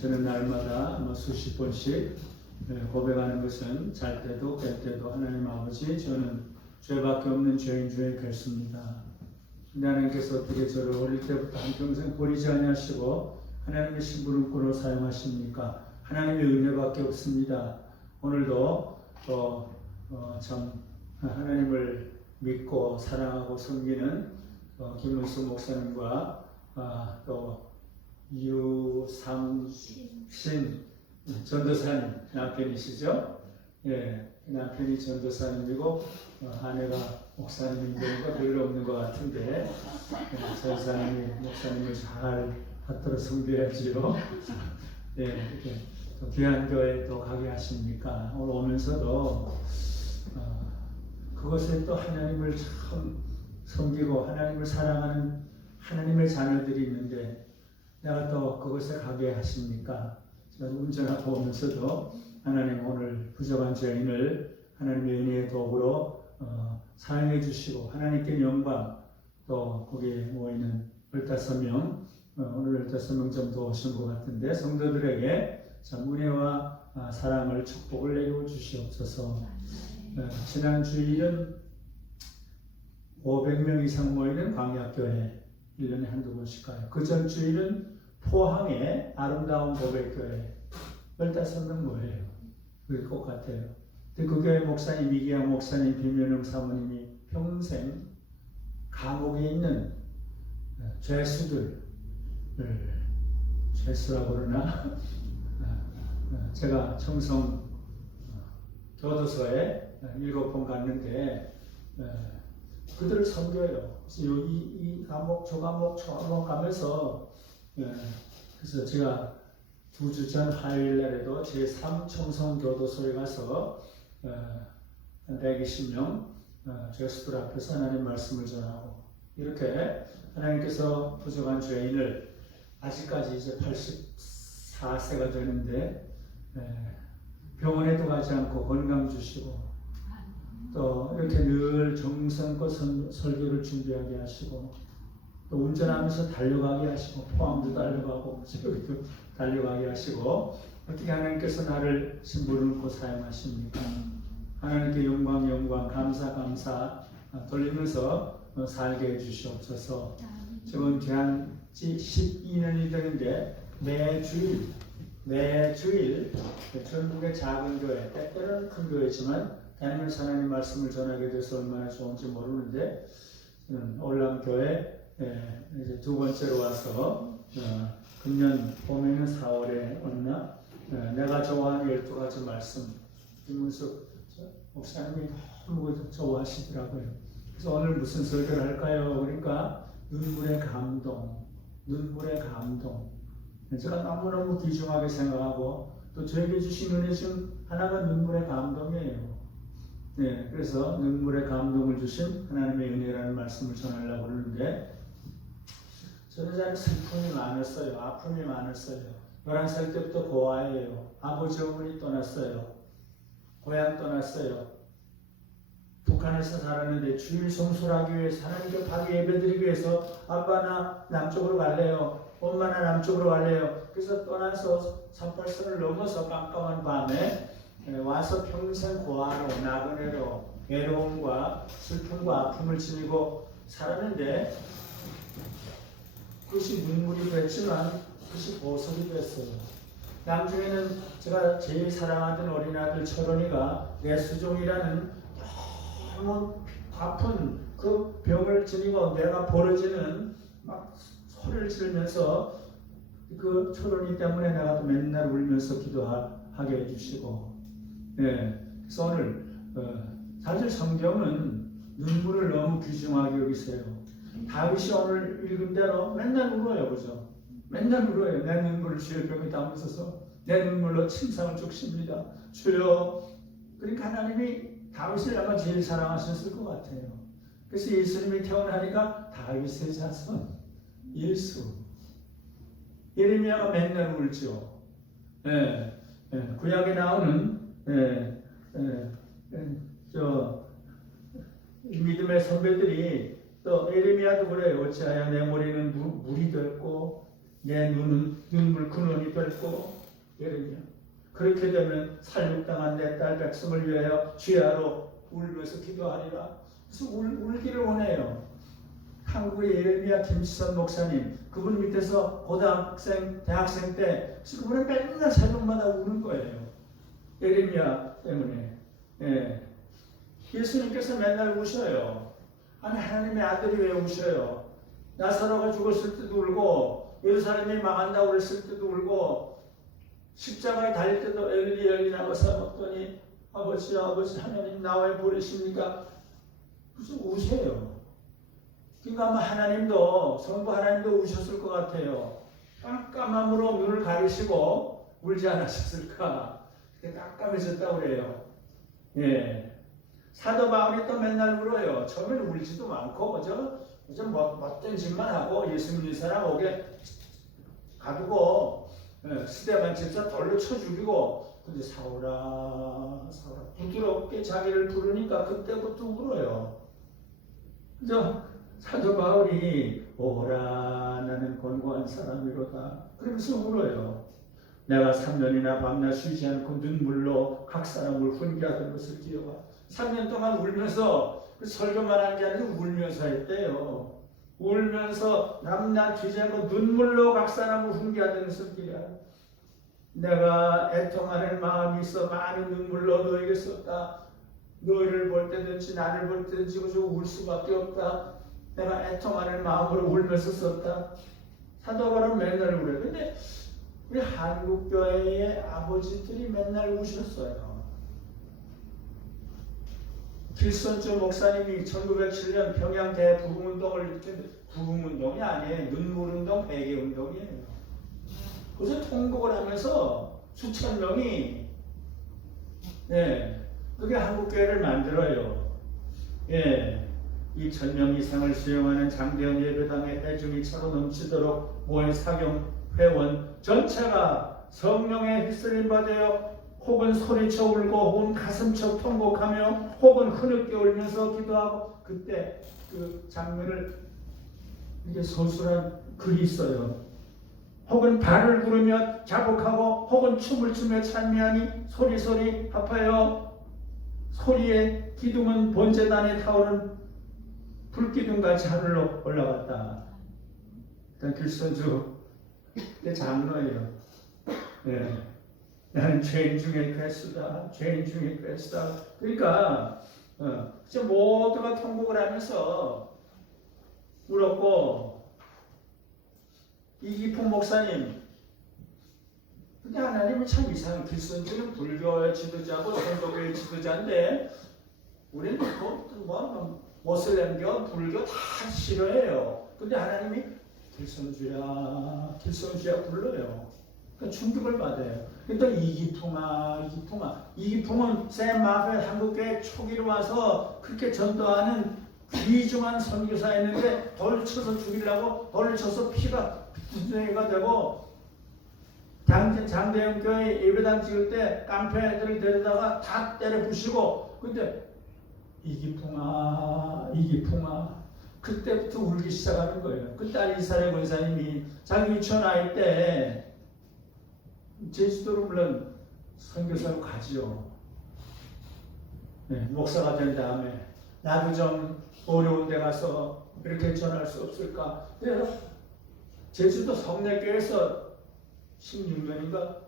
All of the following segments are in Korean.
저는 날마다 수십 번씩 고백하는 것은 잘 때도 깰 때도 하나님 아버지, 저는 죄밖에 없는 죄인 중에 결습니다. 근데 하나님께서 어떻게 저를 어릴 때부터 한평생 버리지 아니하시고 하나님의 심부름꾼으로 사용하십니까? 하나님의 은혜밖에 없습니다. 오늘도 참 하나님을 믿고 사랑하고 섬기는 김문수 목사님과 또 유상신 전도사님 남편이시죠? 남편이 전도사님이고 아내가 목사님인데 별로 없는 것 같은데 전도사님이 목사님을 잘 받들어 섬겨야지요. 이렇게 또 귀한 교회에 또 가게 하십니까? 오늘 오면서도 그것에 또 하나님을 참 섬기고 하나님을 사랑하는 하나님의 자녀들이 있는데 내가 또 그것에 가게 하십니까? 제가 운전하고 오면서도 하나님 오늘 부족한 죄인을 하나님의 은혜의 도구로 사용해 주시고 하나님께 영광, 또 거기에 모이는 15명 오늘 15명 정도 오신 것 같은데 성도들에게 참 은혜와 사랑을 축복을 내려 주시옵소서. 지난 주일은 500명 이상 모이는 광야교회 1년에 한두 번씩 가요. 그 전 주일은 포항의 아름다운 고백교회 15명 모여요. 그게 똑같아요. 근데 그 교회 목사님 이기양 목사님, 김연영 사모님이 평생 감옥에 있는 죄수들, 죄수라고 그러나 제가 청성 교도소에 7번 갔는데 그들을 섬겨요. 그래서 이 과목, 저 과목, 저 과목 가면서 그래서 제가 2주 전 화요일 날에도 제3 청성 교도소에 가서 한 120명 죄수들 앞에서 하나님 말씀을 전하고 이렇게 하나님께서 부족한 죄인을 아직까지 이제 84세가 되는데 병원에도 가지 않고 건강 주시고 또 이렇게 늘 정성껏 설교를 준비하게 하시고 또 운전하면서 달려가게 하시고 포항도 달려가고 저기도 달려가게 하시고 어떻게 하나님께서 나를 심부름으로 사용하십니까? 하나님께 영광 감사 돌리면서 살게 해주시옵소서. 저는 은퇴한 지 12년이 되는데 매주일 전국의 작은 교회, 때때로는 큰 교회지만 다니면서 하나님 말씀을 전하게 돼서 얼마나 좋은지 모르는데 저는 올람교회 이제 2번째로 와서 금년 봄에는 4월에 왔나 내가 좋아하는 12가지 말씀 김문숙 목사님이 너무 좋아하시더라고요. 그래서 오늘 무슨 설교를 할까요? 그러니까 눈물의 감동. 제가 너무너무 귀중하게 생각하고 또 저에게 주신 은혜 중 하나가 눈물의 감동이에요. 그래서 눈물의 감동을 주신 하나님의 은혜라는 말씀을 전하려고 그러는데 저는 참 슬픔이 많았어요. 아픔이 많았어요. 11살 때부터 고아예요. 아버지 어머니 떠났어요. 고향 떠났어요. 북한에서 살았는데 주일 성수하기 위해서 하나님께 밥 예배드리기 위해서 아빠 나 남쪽으로 갈래요. 엄마 나 남쪽으로 갈래요. 그래서 떠나서 38선을 넘어서 깜깜한 밤에 와서 평생 고아로 나그네로 외로움과 슬픔과 아픔을 지니고 살았는데 그것이 눈물이 됐지만 그것이 보석이 됐어요. 나중에는 제가 제일 사랑하던 어린아들 철원이가 뇌수종이라는 너무 아픈 그 병을 지니고 내가 벌어지는 막 소리를 지르면서 그 철원이 때문에 내가 또 맨날 울면서 기도하게 해주시고 그래서 오늘 사실 성경은 눈물을 너무 귀중하게 여기세요. 다윗이 오늘 읽은 대로 맨날 울어요. 그죠? 맨날 울어요. 내 눈물을 주의 벽에 담으소서 내 눈물로 침상을 적십니다. 주여. 그러니까 하나님이 다윗을 아마 제일 사랑하셨을 것 같아요. 그래서 예수님이 태어나니까 다윗의 자손 예수. 예레미야가 맨날 울죠. 구약에 나오는 믿음의 선배들이 또 예레미야도 그래요. 어찌하여 내 머리는 물이 됐고 내 눈은 눈물 근원이 될 거 예레미야. 그렇게 되면 살육당한 내 딸 백성을 위하여 주야로 울면서 기도하리라. 그래서 울기를 원해요. 한국의 예레미야 김치선 목사님, 그분 밑에서 고등학생, 대학생 때 그분은 맨날 새벽마다 우는 거예요. 예레미야 때문에. 예. 예수님께서 맨날 우셔요. 아니 하나님의 아들이 왜 우셔요? 나사로가 죽었을 때도 울고 예루살렘이 망한다고 그랬을 때도 울고 십자가에 달릴 때도 엘리 엘리 라고 써먹더니 아버지 하나님 나 왜 버리십니까? 그래서 우세요. 그러니까 아마 하나님도 성부 하나님도 우셨을 것 같아요. 깜깜함으로 눈을 가리시고 울지 않으셨을까? 그때 깜깜해졌다고 그래요. 예. 사도 바울이 또 맨날 울어요. 처음에는 울지도 않고 그저 못된 짓만 하고 예수 믿는 사람 오게 가두고 스데반 집사 돌로 쳐 죽이고 근데 사울아 부드럽게 자기를 부르니까 그때부터 울어요. 그죠? 사도 바울이 오라 나는 권고한 사람이로다 그러면서 울어요. 내가 3년이나 밤낮 쉬지 않고 눈물로 각 사람을 훈계하던 것을 기억하. 3년 동안 울면서 설교만 한 게 아니라 울면서 했대요. 울면서 남낮 쉬지 않고 눈물로 각 사람을 훈계하던 것을 기억하. 내가 애통하는 마음이 있어 많은 눈물로 너에게 썼다. 너희를 볼 때든지 나를 볼 때든지 그저 울 수밖에 없다. 내가 애통하는 마음으로 울면서 썼다. 사도 바울은 맨날 울어요. 근데 우리 한국교회의 아버지들이 맨날 우셨어요. 길선주 목사님이 1907년 평양 대부흥운동을 일으켰는데 부흥운동이 아니에요. 눈물운동, 회개운동이에요. 그래서 통곡을 하면서 수천 명이 그게 한국교회를 만들어요. 2,000명 이상을 수용하는 장대현 예배당의 대중이 차고 넘치도록 모인 사경 회원 전체가 성령의 휘슬림 받아요. 혹은 소리쳐 울고 혹은 가슴쳐 통곡하며 혹은 흐느껴 울면서 기도하고 그때 그 장면을 이게 소술한 글이 있어요. 혹은 발을 구르며 자복하고 혹은 춤을 추며 찬미하니 소리 합하여 소리의 기둥은 본제단에 타오른 불기둥같이 하늘로 올라갔다. 일단 길선주 장로예요. 나는 죄인 중에 괴수다. 죄인 중에 괴수다. 그러니까 진짜 모두가 통곡을 하면서 울었고 이기풍 목사님 근데 하나님은 참 이상한 길선주는 불교의 지도자고 천도교의 지도자인데 우리는 뭐 모슬렘교, 불교 다 싫어해요. 근데 하나님이 길선주야 불러요. 그러니까 충격을 받아요. 그러니까 이기풍은 샌마페 한국교회 초기로 와서 그렇게 전도하는 귀중한 선교사였는데 돌을 쳐서 죽이려고 돌을 쳐서 피가 분쟁이가 되고 장대현 교회 예배당 찍을 때 깡패들을 데려다가 다 때려 부시고 근데 이기풍아 그때부터 울기 시작하는 거예요. 그때 이사례 권사님이 자기 유치원 아이 때 제주도로 물론 선교사로 가지요. 목사가 된 다음에 나도 좀 어려운 데 가서 이렇게 전할 수 없을까? 제주도 성내교에서 16년인가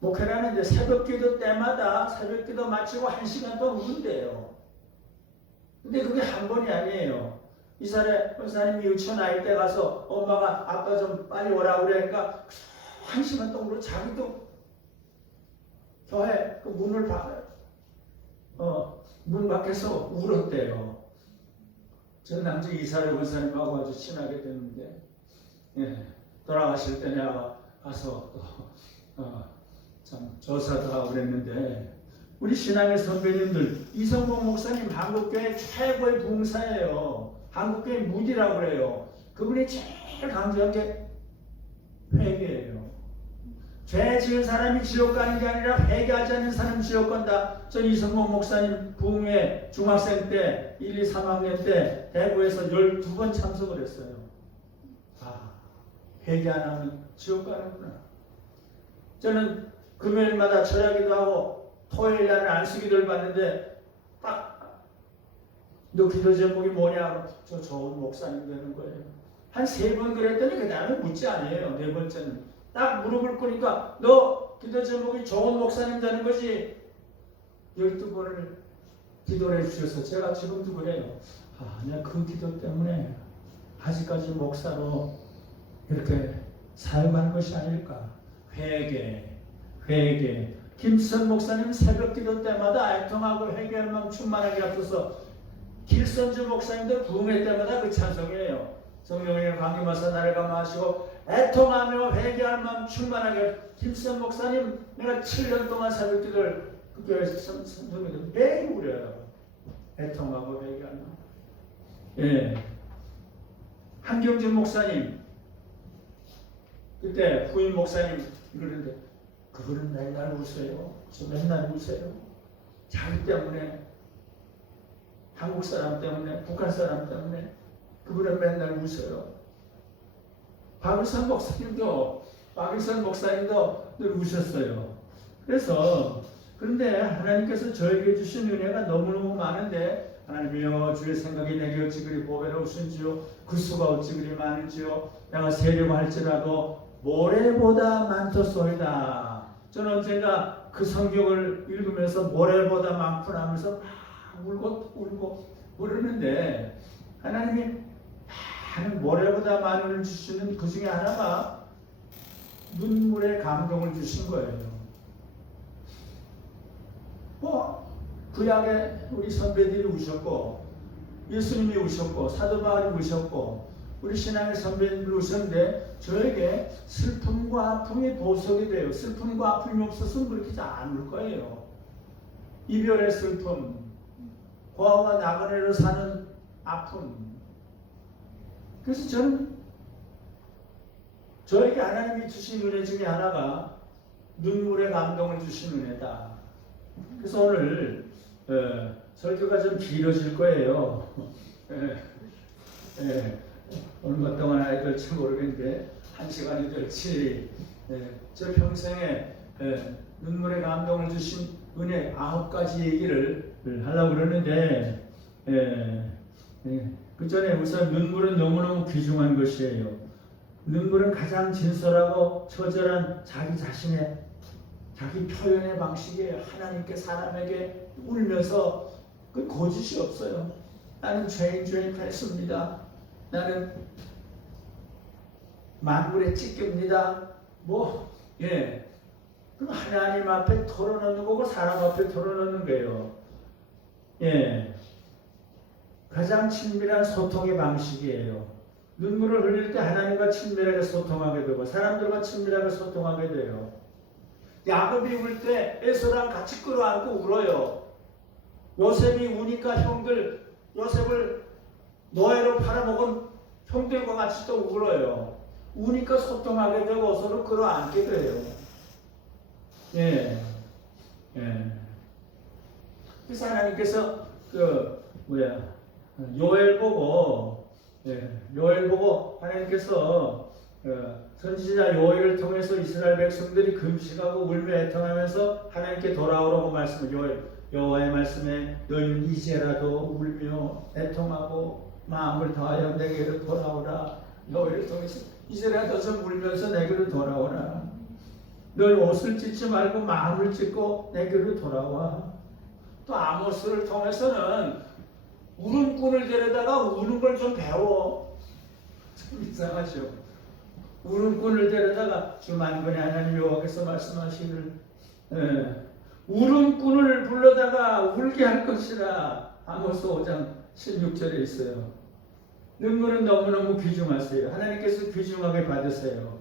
목회를 하는데 새벽기도 때마다 새벽기도 마치고 1시간 동안 우는데요. 근데 그게 한 번이 아니에요. 이사례 권사님이 유치원 아이 때 가서 엄마가 아빠 좀 빨리 오라고 그러니까 1시간 동안 자기도 교회 그 문 밖에서 울었대요. 저는 나중에 이사례 권사님하고 아주 친하게 됐는데 돌아가실 때 내가 가서 참 조사도 하고 그랬는데 우리 신앙의 선배님들 이성봉 목사님 한국교회 최고의 봉사예요. 한국교회 무디라고 그래요. 그분이 제일 강조한 게 회개예요. 죄 지은 사람이 지옥 가는 게 아니라 회개하지 않는 사람이 지옥 간다. 전 이성봉 목사님 부흥회 중학생 때 1, 2, 3학년 때 대구에서 12번 참석을 했어요. 회개 안 하면 지옥 가는구나. 저는 금요일마다 철야기도 하고 토요일 날은 안수기도를 받는데 딱 너 기도 제목이 뭐냐? 저 좋은 목사님 되는 거예요. 한 3번 그랬더니 그 다음에 묻지 않아요. 4번째는 딱 무릎을 꿇으니까 너 기도 제목이 좋은 목사님 되는 거지. 12번을 기도를 해주셔서 제가 지금도 그래요. 내가 그 기도 때문에 아직까지 목사로 이렇게 사용하는 것이 아닐까. 회개. 김수선 목사님 새벽 기도 때마다 애통하고 회개할 마음 충만하게 앞서서 길선주 목사님들 부흥회 때마다 그 찬송이에요. 성령의 강림하사 나를 감화하시고 애통하며 회개할 마음 충만하게. 김수선 목사님 내가 7년 동안 새벽 기도를 그 교회에서 선생님들 매일 울어요. 애통하고 회개할 마음. 예. 한경준 목사님 그때 부인 목사님 그러는데 그분은 맨날 우세요. 저 맨날 우세요. 자기 때문에, 한국 사람 때문에, 북한 사람 때문에 그분은 맨날 우세요. 박일선 목사님도 늘 우셨어요. 그래서 그런데 하나님께서 저에게 주신 은혜가 너무너무 많은데 하나님이여 주의 생각이 내게 어찌 그리 보배로우신지요 그 수가 어찌 그리 많은지요 내가 세려고 할지라도 모래보다 많도소이다. 저는 언젠가 그 성경을 읽으면서 모래보다 많구나 하면서 막 울고 그러는데 하나님이 많은 모래보다 많은 주시는 그 중에 하나가 눈물의 감동을 주신 거예요. 구약에 우리 선배들이 우셨고 예수님이 우셨고 사도 바울이 우셨고 우리 신앙의 선배님들 우셨는데 저에게 슬픔과 아픔이 보석이 돼요. 슬픔과 아픔이 없었으면 그렇게 잘 안 울 거예요. 이별의 슬픔, 고아와 나그네로 사는 아픔. 그래서 저는 저에게 하나님이 주신 은혜 중에 하나가 눈물의 감동을 주신 은혜다. 그래서 오늘 설교가 좀 길어질 거예요. 얼마 동안 해야 될지 모르겠는데 1시간이 될지 저 평생에 눈물의 감동을 주신 은혜 9가지 얘기를 하려고 그러는데 그 전에 우선 눈물은 너무너무 귀중한 것이에요. 눈물은 가장 진솔하고 처절한 자기 자신의 자기 표현의 방식이에요. 하나님께 사람에게 울면서 그 거짓이 없어요. 나는 죄인 했습니다. 나는 만물에 찢깁니다. 그럼 하나님 앞에 털어놓는 거고 사람 앞에 털어놓는 거예요. 가장 친밀한 소통의 방식이에요. 눈물을 흘릴 때 하나님과 친밀하게 소통하게 되고 사람들과 친밀하게 소통하게 돼요. 야곱이 울 때 에서랑 같이 끌어안고 울어요. 요셉이 우니까 형들 요셉을 노예로 팔아먹은 형들과 같이 또 울어요. 우니까 소통하게 되고 서로 끌어안게 돼요. 그래서 하나님께서 요엘 보고 하나님께서 선지자 요엘을 통해서 이스라엘 백성들이 금식하고 울며 애통하면서 하나님께 돌아오라고 말씀을 여호와의 말씀에 너희는 이제라도 울며 애통하고 마음을 다하여 내게로 돌아오라. 요엘을 통해서 이제라도 좀 울면서 내게로 돌아오라. 너희 옷을 찢지 말고 마음을 찢고 내게로 돌아와. 또 아모스를 통해서는 울음꾼을 데려다가 우는 걸 좀 배워. 참 이상하죠. 울음꾼을 데려다가 주 만군의 하나님 여호와께서 말씀하시기를 울음꾼을 불러다가 울게 할 것이라. 아모스 5장 16절에 있어요. 눈물은 너무너무 귀중하세요. 하나님께서 귀중하게 받으세요.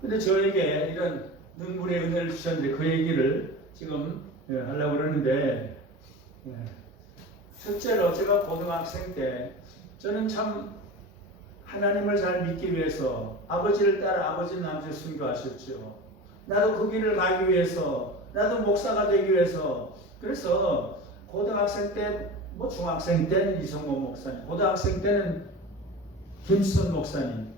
근데 저에게 이런 눈물의 은혜를 주셨는데 그 얘기를 지금 하려고 그러는데 첫째로 제가 고등학생 때 저는 참 하나님을 잘 믿기 위해서 아버지를 따라 아버지 남자 순교하셨죠. 나도 그 길을 가기 위해서 나도 목사가 되기 위해서 그래서 고등학생 때 뭐 중학생 때는 이성모 목사님, 고등학생 때는 김수선 목사님.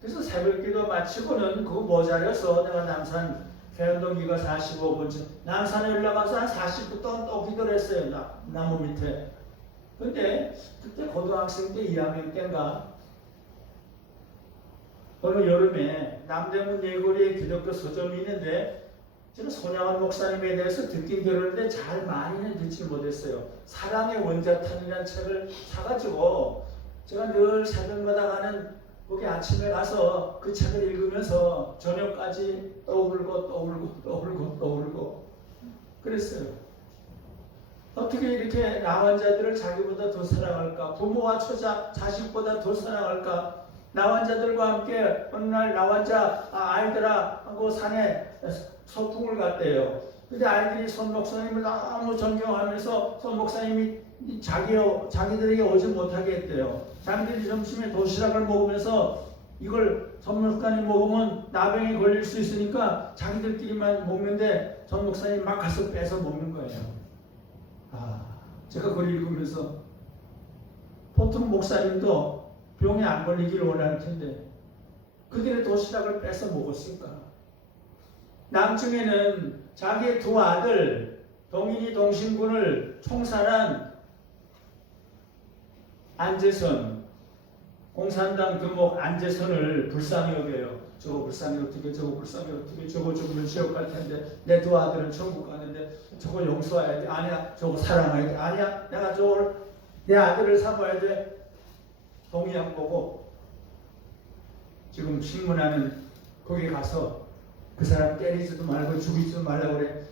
그래서 새벽기도 마치고는 그거 모자려서 내가 남산 회원동기가 45분 남산에 올라가서 한 40분 동안 또 기도를 했어요. 나무 밑에. 근데 그때 고등학생 때 2학년 때인가 어느 여름에 남대문 예거리에 기독교 서점이 있는데 저는 손양원 목사님에 대해서 듣긴 들었는데 잘 많이는 듣지 못했어요. 사랑의 원자탄이라는 책을 사가지고 제가 늘 새벽마다 가는 거기 아침에 가서 그 책을 읽으면서 저녁까지 떠울고 그랬어요. 어떻게 이렇게 나환자들을 자기보다 더 사랑할까? 부모와 처자, 자식보다 더 사랑할까? 나환자들과 함께 어느 날 나환자 아이들하고 산에 소풍을 갔대요. 근데 아이들이 손 목사님을 너무 존경하면서 손 목사님이 자기들에게 오지 못하게 했대요. 자기들이 점심에 도시락을 먹으면서 이걸 손 목사님 먹으면 나병에 걸릴 수 있으니까 자기들끼리만 먹는데 손 목사님 막 가서 빼서 먹는 거예요. 제가 그걸 읽으면서 보통 목사님도 병에 안 걸리길 원할 텐데 그들의 도시락을 뺏어 먹었을까? 남중에는 자기의 두 아들 동인이 동신군을 총살한 안재선 공산당 두목 안재선을 불쌍히 여겨요. 저거 불쌍히 어떻게 저거 죽으면 지옥 갈 텐데 내 두 아들은 천국 가는데 저거 용서해야 돼. 아니야 저거 사랑해야 돼. 아니야 내가 저걸 내 아들을 삼아야 돼. 동의안 보고 지금 신문하는 거기 가서 그 사람 때리지도 말고 죽이지도 말라고 그래.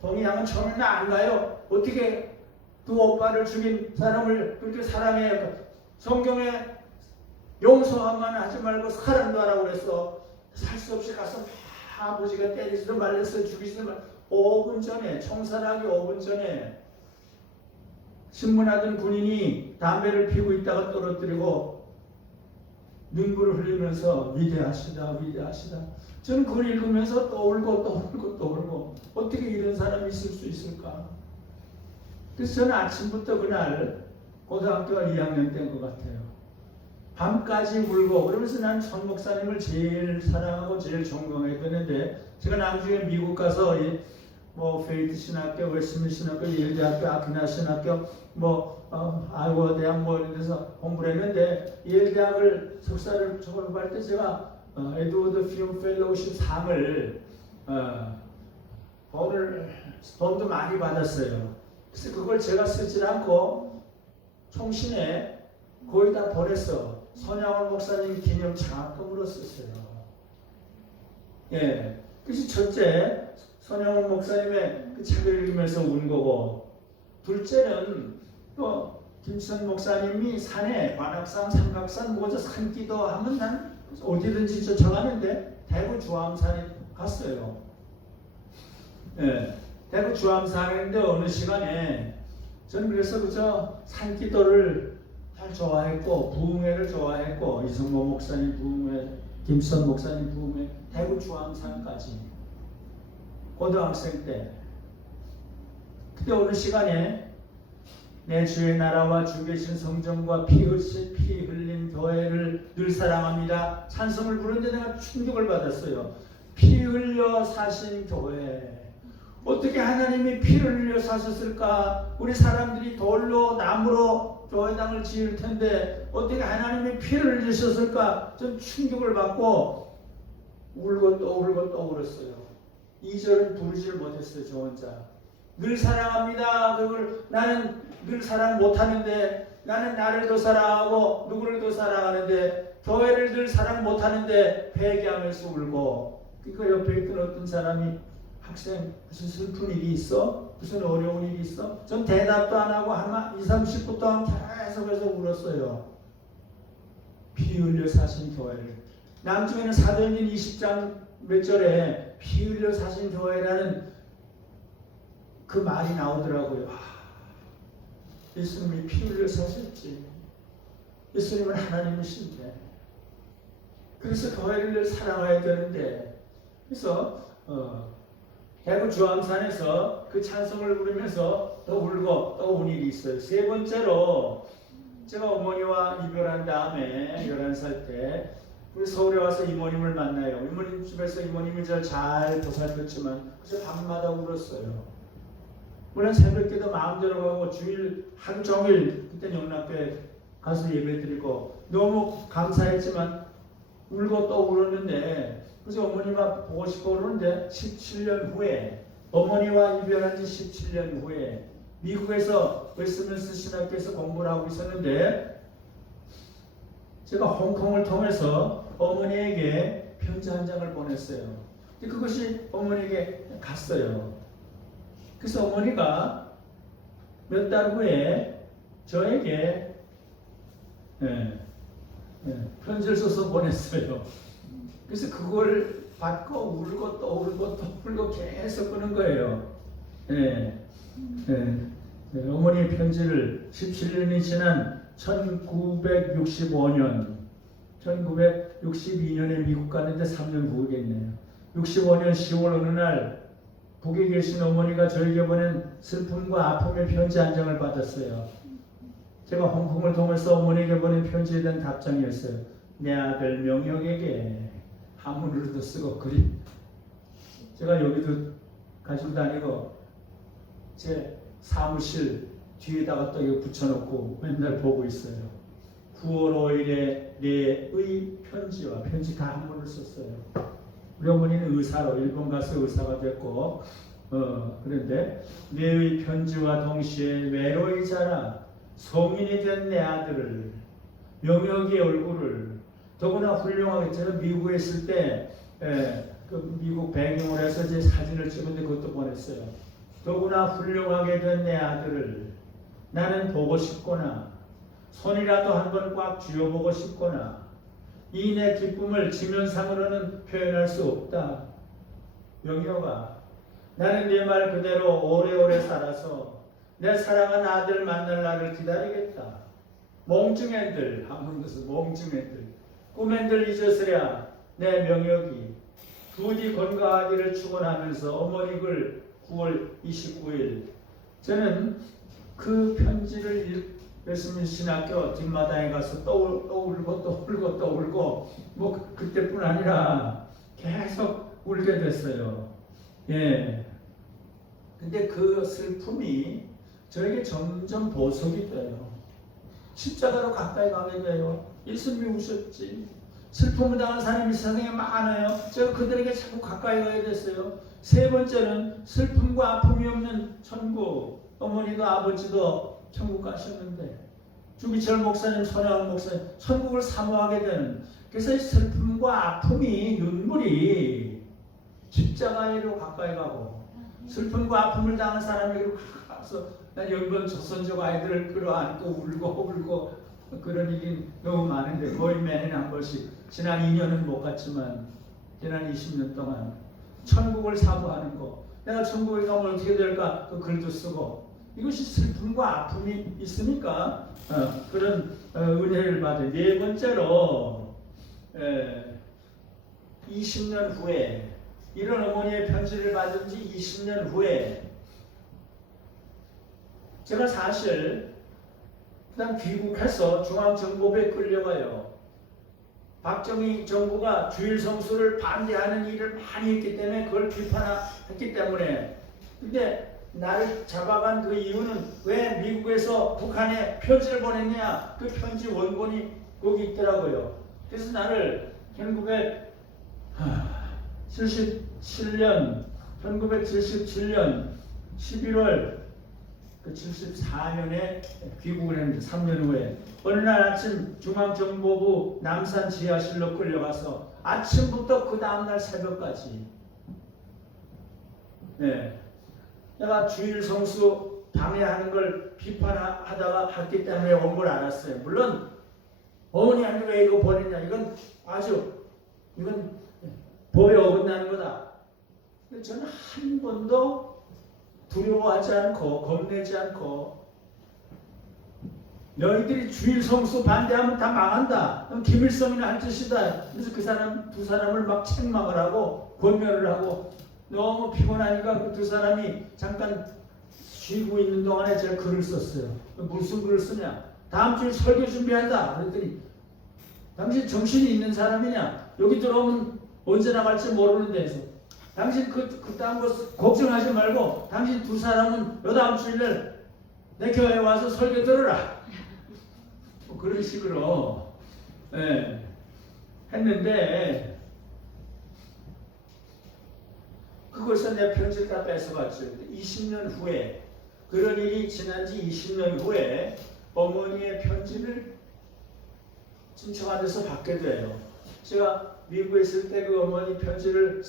동의양은 처음에는 안 가요. 어떻게 두 오빠를 죽인 사람을 그렇게 사랑해요? 성경에 용서만 하지 말고 사랑도 하라고 그랬어. 살 수 없이 가서 아버지가 때리지도 말랬어. 죽이지도 말. 5분 전에 총살하기 5분 전에 신문하던 군인이 담배를 피우고 있다가 떨어뜨리고 눈물을 흘리면서 위대하시다. 저는 그걸 읽으면서 또 울고 어떻게 이런 사람이 있을 수 있을까? 그래서 저는 아침부터 그날 고등학교 2학년 때인 것 같아요. 밤까지 울고 그러면서 난 전 목사님을 제일 사랑하고 제일 존경했는데 제가 나중에 미국 가서 뭐 페이트 신학교, 웨스민 신학교, 예일대학교, 아키나 신학교, 아이오와 대학 이런 데서 공부를 했는데 예일대학을 석사를 졸업할 때 제가 에드워드 피움 펠로우십 상을 돈도 많이 받았어요. 그래서 그걸 제가 쓰지 않고 총신에 거의 다 보냈어. 손양원 목사님 기념 장학금으로 썼어요. 예. 그래서 첫째 손양원 목사님의 그 책을 읽으면서 운 거고, 둘째는 또 김수선 목사님이 산에 관악산, 삼각산, 뭐저 산기도 하면 난 어디든지 쫓아가는데 대구 주암산에 갔어요. 예. 대구 주암산인데 어느 시간에 저는 그래서 그저 산기도를 잘 좋아했고 부흥회를 좋아했고 이성모 목사님 부흥회, 김수선 목사님 부흥회, 대구 주암산까지 고등학생 때. 그때 어느 시간에 내 주의 나라와 주 계신 성전과 피 흘린 교회를 늘 사랑합니다 찬송을 부르는데 내가 충격을 받았어요. 피 흘려 사신 교회. 어떻게 하나님이 피를 흘려 사셨을까? 우리 사람들이 돌로 나무로 교회당을 지을 텐데 어떻게 하나님이 피를 흘리셨을까? 좀 충격을 받고 울고 또 울었어요. 2절은 부르지를 못했어요. 저 혼자. 늘 사랑합니다. 그걸 나는 늘 사랑 못하는데, 나는 나를 더 사랑하고 누구를 더 사랑하는데, 교회를 늘 사랑 못하는데 회개하면서 울고. 그러니까 옆에 있던 어떤 사람이 학생 무슨 슬픈 일이 있어? 무슨 어려운 일이 있어? 전 대답도 안 하고 한 20-30분 동안 계속해서 울었어요. 피 흘려 사신 교회를. 남중에는 사도행전 20장 몇 절에 피 흘려 사신 교회라는 그 말이 나오더라고요. 예수님이 피 흘려 사셨지. 예수님은 하나님이신데. 그래서 교회를 사랑해야 되는데. 그래서 대구 주암산에서 그 찬송을 부르면서 또 울고 또 운 일이 있어요. 세 번째로 제가 어머니와 이별한 다음에 11살 때 우리 서울에 와서 이모님을 만나요. 이모님 집에서 이모님이 저를 잘 보살폈지만 그저 밤마다 울었어요. 물론 새벽에도 마음대로 가고 주일 하루 종일 그때 영락교회 가서 예배드리고 너무 감사했지만 울고 또 울었는데 그래서 어머니가 보고 싶고 그러는데 17년 후에 어머니와 이별한 지 17년 후에 미국에서 웨스트민스터 신학교에서 공부를 하고 있었는데 제가 홍콩을 통해서 어머니에게 편지 한 장을 보냈어요. 근데 그것이 어머니에게 갔어요. 그래서 어머니가 몇 달 후에 저에게 편지를 써서 보냈어요. 그래서 그걸 받고 울고 또 울고 또 울고 계속 끄는 거예요. 어머니의 편지를 17년이 지난 1962년에 미국 가는데 3년 후겠네요. 65년 10월 어느 날 북에 계신 어머니가 저에게 보낸 슬픔과 아픔의 편지 한 장을 받았어요. 제가 홍콩을 통해서 어머니에게 보낸 편지에 대한 답장이었어요. 내 아들 명혁에게 한문으로도 쓰고 그리 제가 여기도 가지고 다니고 제 사무실 뒤에다가 또 이거 붙여놓고 맨날 보고 있어요. 9월 5일에 내의 편지와 편지 다 한문을 썼어요. 우리 어머니는 의사로 일본 가서 의사가 됐고 그런데 내의 편지와 동시에 외로이 자라 성인이 된 내 아들을 명혁의 얼굴을 더구나 훌륭하게 제가 미국에 있을 때 그 미국 배경을 해서 제 사진을 찍었는데 그것도 보냈어요. 더구나 훌륭하게 된 내 아들을 나는 보고 싶거나 손이라도 한번 꽉 쥐어보고 싶거나 이 내 기쁨을 지면상으로는 표현할 수 없다. 명혁아, 나는 네 말 그대로 오래오래 살아서 내 사랑한 아들 만날 날을 기다리겠다. 몽중애들, 한문에서 몽중애들, 꿈엔들 잊었으랴 내 명혁이 부디 건강하기를 축원하면서 어머니글 9월 29일. 저는 그 편지를 웨스민스터 신학교 뒷마당에 가서 또 울고 또 울고 또 울고 뭐 그때뿐 아니라 계속 울게 됐어요. 근데 그 슬픔이 저에게 점점 보석이 돼요. 십자가로 가까이 가게 돼요. 예수님이 우셨지. 슬픔을 당한 사람이 세상에 많아요. 제가 그들에게 자꾸 가까이 가게 됐어요. 세 번째는 슬픔과 아픔이 없는 천국. 어머니도 아버지도 천국 가셨는데 주기철 목사님, 손혜원 목사님 천국을 사모하게 되는. 그래서 이 슬픔과 아픔이 눈물이 십자가로 가까이 가고 슬픔과 아픔을 당한 사람에게로 가서 난 연변 조선족 아이들을 끌어안고 울고 그런 일이 너무 많은데 거의 매년 한 번씩 지난 2년은 못 갔지만 지난 20년 동안 천국을 사모하는 거. 내가 천국에 가면 어떻게 될까? 그 글도 쓰고. 이것이 슬픔과 아픔이 있으니까 그런 은혜를 받아요. 네 번째로 20년 후에 이런 어머니의 편지를 받은 지 20년 후에 제가 사실 그다음 귀국해서 중앙정보부에 끌려가요. 박정희 정부가 주일 성수를 반대하는 일을 많이 했기 때문에 그걸 비판했기 때문에. 근데 나를 잡아간 그 이유는 왜 미국에서 북한에 편지를 보냈냐? 그 편지 원본이 거기 있더라고요. 그래서 나를 1977년 11월 74년에 귀국을 했는데 3년 후에 어느 날 아침 중앙정보부 남산 지하실로 끌려가서 아침부터 그 다음날 새벽까지 내가 주일 성수 방해하는 걸 비판하다가 했기 때문에 온 걸 알았어요. 물론 어머니한테 왜 이거 보냈냐, 이건 법에 어긋나는 거다. 근데 저는 한 번도 두려워하지 않고 겁내지 않고 너희들이 주일 성수 반대하면 다 망한다. 그럼 김일성이나 할 짓이다. 그래서 그 사람 두 사람을 막 책망을 하고 권면을 하고 너무 피곤하니까 그 두 사람이 잠깐 쉬고 있는 동안에 제가 글을 썼어요. 무슨 글을 쓰냐? 다음 주에 설교 준비한다. 그랬더니 당신 정신이 있는 사람이냐? 여기 들어오면 언제 나갈지 모르는데 해서 당신 그딴 거 걱정하지 말고 당신 두 사람은 요 다음 주일날 내 교회에 와서 설교 들으라. 뭐 그런 식으로 했는데 그것을 내 편지를 다 뺏어갔죠. 20년 후에 그런 일이 지난 지 20년 후에 어머니의 편지를 친척한 데서 받게 돼요. 제가 미국에 있을 때 그 어머니 편지를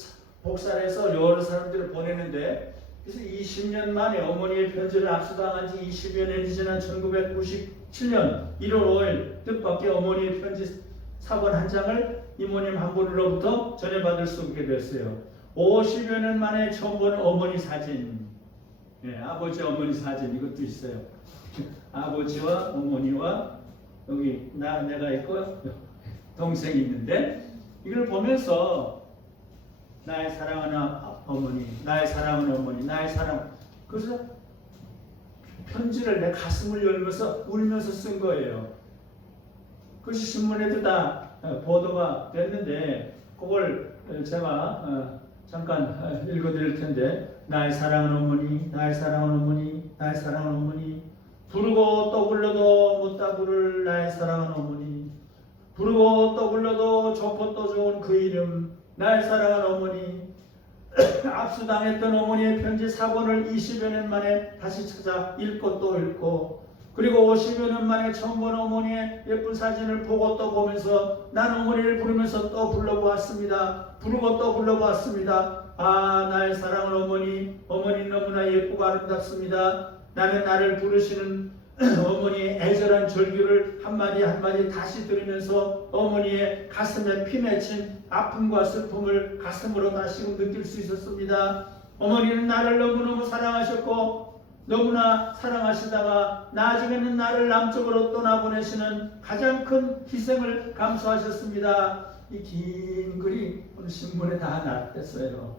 복사해서 여러 사람들을 보내는데 그래서 20년 만에 어머니의 편지를 압수당한 지 20여 년이 지난 1997년 1월 5일 뜻밖의 어머니의 편지 사본 한 장을 이모님 한 분으로부터 전해받을 수 있게 됐어요. 50여 년 만에 처음 보는 어머니 사진. 아버지 어머니 사진 이것도 있어요. 아버지와 어머니와 여기 내가 있고 동생이 있는데 이걸 보면서 나의 사랑하는 어머니, 나의 사랑하는 어머니, 나의 사랑. 그래서 편지를 내 가슴을 열면서 울면서 쓴 거예요. 그것이 신문에도 다 보도가 됐는데 그걸 제가 잠깐 읽어드릴 텐데 나의 사랑하는 어머니, 나의 사랑하는 어머니, 나의 사랑하는 어머니 부르고 또 불러도 못다 부를 나의 사랑하는 어머니 부르고 또 불러도 좋고 또 좋은 그 이름 나의 사랑하는 어머니 압수당했던 어머니의 편지 4권을 20여 년 만에 다시 찾아 읽고 또 읽고 그리고 50여 년 만에 처음 본 어머니의 예쁜 사진을 보고 또 보면서 난 어머니를 부르면서 또 불러보았습니다. 부르고 또 불러보았습니다. 아 나의 사랑하는 어머니 너무나 예쁘고 아름답습니다. 나는 나를 부르시는 어머니의 애절한 절규를 한마디 한마디 다시 들으면서 어머니의 가슴에 피 맺힌 아픔과 슬픔을 가슴으로 다시금 느낄 수 있었습니다. 어머니는 나를 너무너무 사랑하셨고 너무나 사랑하시다가 나중에는 나를 남쪽으로 떠나보내시는 가장 큰 희생을 감수하셨습니다. 이 긴 글이 오늘 신문에 다 나왔어요.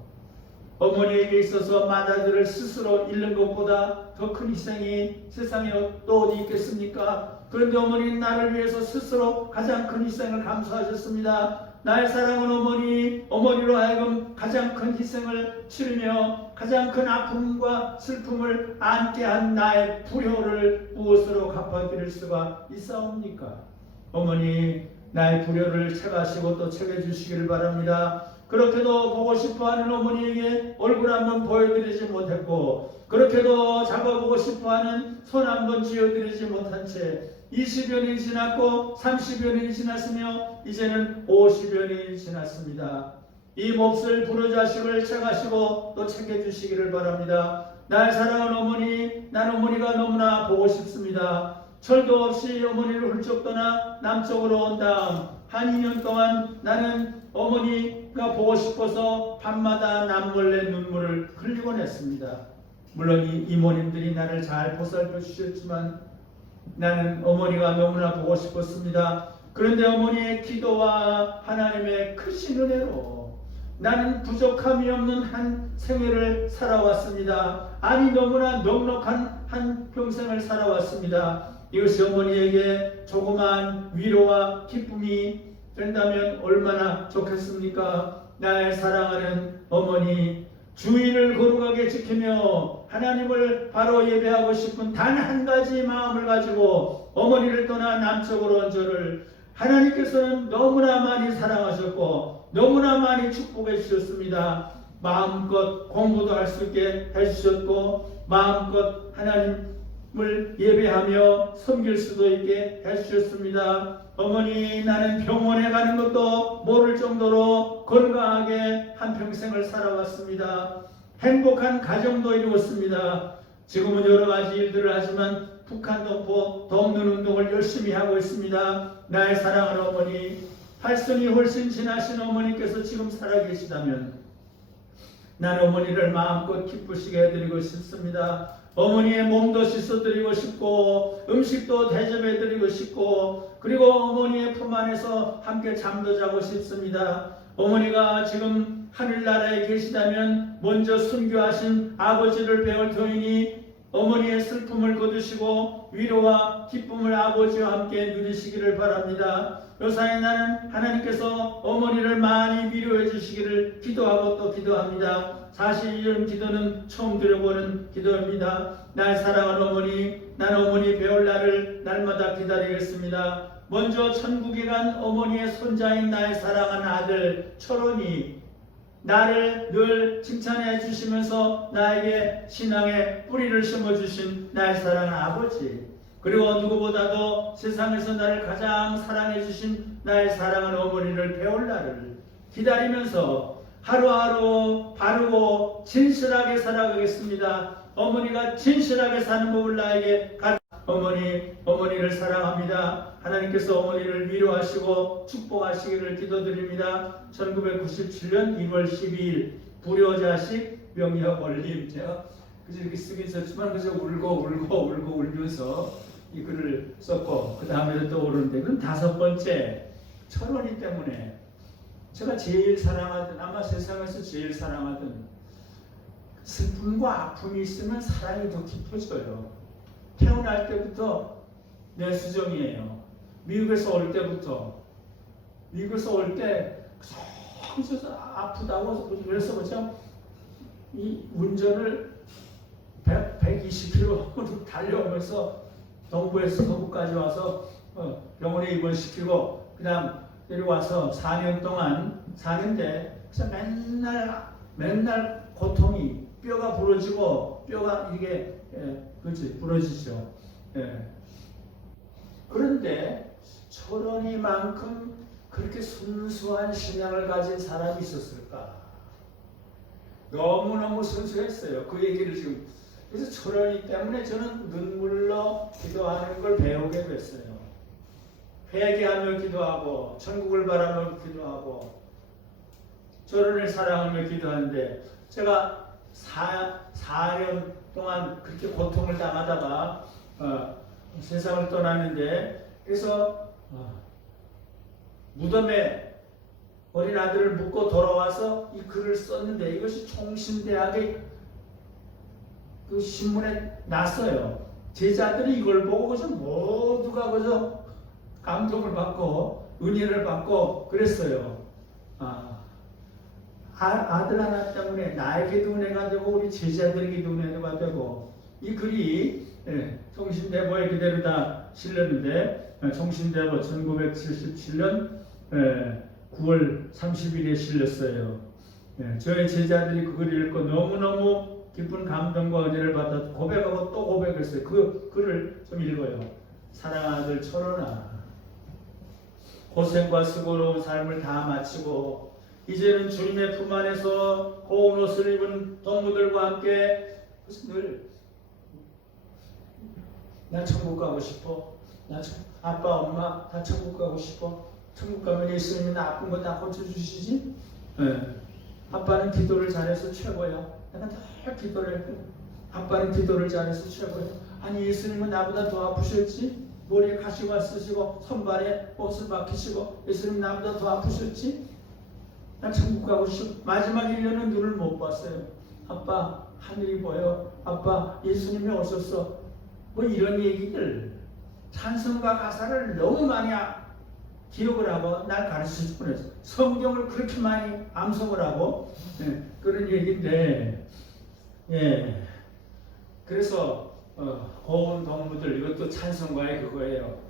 어머니에게 있어서 맏아들을 스스로 잃는 것보다 더 큰 희생이 세상에 또 어디 있겠습니까? 그런데 어머니는 나를 위해서 스스로 가장 큰 희생을 감수하셨습니다. 나의 사랑하는 어머니로 하여금 가장 큰 희생을 치르며 가장 큰 아픔과 슬픔을 안게 한 나의 불효를 무엇으로 갚아드릴 수가 있사옵니까? 어머니, 나의 불효를 채가시고 또 채겨주시기를 바랍니다. 그렇게도 보고 싶어하는 어머니에게 얼굴 한번 보여드리지 못했고 그렇게도 잡아보고 싶어하는 손 한번 쥐어드리지 못한 채 20여 년이 지났고 30여 년이 지났으며 이제는 50여 년이 지났습니다. 이 몹쓸 불효자식을 채가시고 또 챙겨주시기를 바랍니다. 나의 사랑하는 어머니, 난 어머니가 너무나 보고 싶습니다. 철도 없이 어머니를 훌쩍 떠나 남쪽으로 온 다음 한 2년 동안 나는 어머니가 보고 싶어서 밤마다 남몰래 눈물을 흘리곤 했습니다. 물론 이모님들이 나를 잘 보살펴 주셨지만 나는 어머니가 너무나 보고 싶었습니다. 그런데 어머니의 기도와 하나님의 크신 은혜로 나는 부족함이 없는 한 생애를 살아왔습니다. 아니 너무나 넉넉한 한 평생을 살아왔습니다. 이것이 어머니에게 조그만 위로와 기쁨이 된다면 얼마나 좋겠습니까? 나의 사랑하는 어머니, 주의를 거룩하게 지키며 하나님을 바로 예배하고 싶은 단 한 가지 마음을 가지고 어머니를 떠나 남쪽으로 온 저를 하나님께서는 너무나 많이 사랑하셨고 너무나 많이 축복해 주셨습니다. 마음껏 공부도 할 수 있게 해주셨고 마음껏 하나님을 예배하며 섬길 수도 있게 해주셨습니다. 어머니, 나는 병원에 가는 것도 모를 정도로 건강하게 한평생을 살아왔습니다. 행복한 가정도 이루었습니다. 지금은 여러 가지 일들을 하지만 북한 동포 돕는 운동을 열심히 하고 있습니다. 나의 사랑하는 어머니, 팔순이 훨씬 지나신 어머니께서 지금 살아계시다면 나는 어머니를 마음껏 기쁘시게 해드리고 싶습니다. 어머니의 몸도 씻어드리고 싶고 음식도 대접해드리고 싶고 그리고 어머니의 품 안에서 함께 잠도 자고 싶습니다. 어머니가 지금 하늘나라에 계시다면 먼저 순교하신 아버지를 배울 터이니 어머니의 슬픔을 거두시고 위로와 기쁨을 아버지와 함께 누리시기를 바랍니다. 요사이 나는 하나님께서 어머니를 많이 위로해 주시기를 기도하고 또 기도합니다. 사실 이런 기도는 처음 들어보는 기도입니다. 날 사랑하는 어머니, 난 어머니 배울 날을 날마다 기다리겠습니다. 먼저 천국에 간 어머니의 손자인 나의 사랑하는 아들 철원이 나를 늘 칭찬해 주시면서 나에게 신앙의 뿌리를 심어주신 나의 사랑하는 아버지, 그리고 누구보다도 세상에서 나를 가장 사랑해 주신 나의 사랑하는 어머니를 배울 날을 기다리면서 하루하루 바르고 진실하게 살아가겠습니다. 어머니가 진실하게 사는 법을 나에게 어머니를 사랑합니다. 하나님께서 어머니를 위로하시고 축복하시기를 기도드립니다. 1997년 2월 12일 불효자식 명예학 원림, 제가 그저 이렇게 쓰긴 썼지만 그저 울고 울면서 이 글을 썼고 그 다음에도 또 오르는데, 그럼 5번째 철원이 때문에 제가 제일 사랑하던, 아마 세상에서 제일 사랑하던, 슬픔과 아픔이 있으면 사랑이 더 깊어져요. 태어날 때부터 내 수정이에요. 미국에서 올 때부터, 미국에서 올 때 그저 아프다고 그래서 그죠? 이 운전을 120km 달려오면서 동부에서 서부까지 와서 병원에 입원시키고 그 다음 내려와서 4년 동안 사는데, 그래서 맨날 고통이, 뼈가 부러지고 뼈가 이게 부러지죠. 그런데 철원이만큼 그렇게 순수한 신앙을 가진 사람이 있었을까? 너무너무 순수했어요. 그 얘기를 지금. 그래서 철원이 때문에 저는 눈물로 기도하는 걸 배우게 됐어요. 회개하며 기도하고 천국을 바라며 기도하고 철원을 사랑하며 기도하는데, 제가 4년 동안 그렇게 고통을 당하다가 세상을 떠났는데, 그래서 무덤에 어린 아들을 묻고 돌아와서 이 글을 썼는데, 이것이 총신대학의 그 신문에 났어요. 제자들이 이걸 보고 그저 모두가 그저 감동을 받고 은혜를 받고 그랬어요. 아들 하나 때문에 나에게도 은혜가 되고 우리 제자들에게도 은혜가 되고, 이 글이 총신대보에 그대로 다 실렸는데, 총신대보 1977년 9월 30일에 실렸어요. 저의 제자들이 그 글을 읽고 너무너무 깊은 감동과 은혜를 받아 고백하고 또 고백했어요. 그 글을 좀 읽어요. 사랑하는 아들 철원아, 고생과 수고로운 삶을 다 마치고 이제는 주님의 품 안에서 고운 옷을 입은 동무들과 함께 나 천국 가고 싶어. 아빠 엄마 다 천국 가고 싶어. 천국 가면 예수님이 나 아픈 거 다 고쳐주시지? 아빠는 기도를 잘해서 최고야. 내가 다 기도를 했고, 아빠는 기도를 잘해서 최고야. 아니 예수님은 나보다 더 아프셨지? 머리에 가시관 쓰시고 손발에 옷을 박히시고 예수님 나보다 더 아프셨지? 난 천국 가고 싶어. 마지막 1년은 눈을 못 봤어요. 아빠 하늘이 보여. 아빠 예수님이 오셨어. 뭐 이런 얘기들, 찬송가 가사를 너무 많이 기억을 하고 날 가르쳐 주면서 성경을 그렇게 많이 암송을 하고 그런 얘기인데, 그래서 고운 동무들, 이것도 찬송가의 그거예요.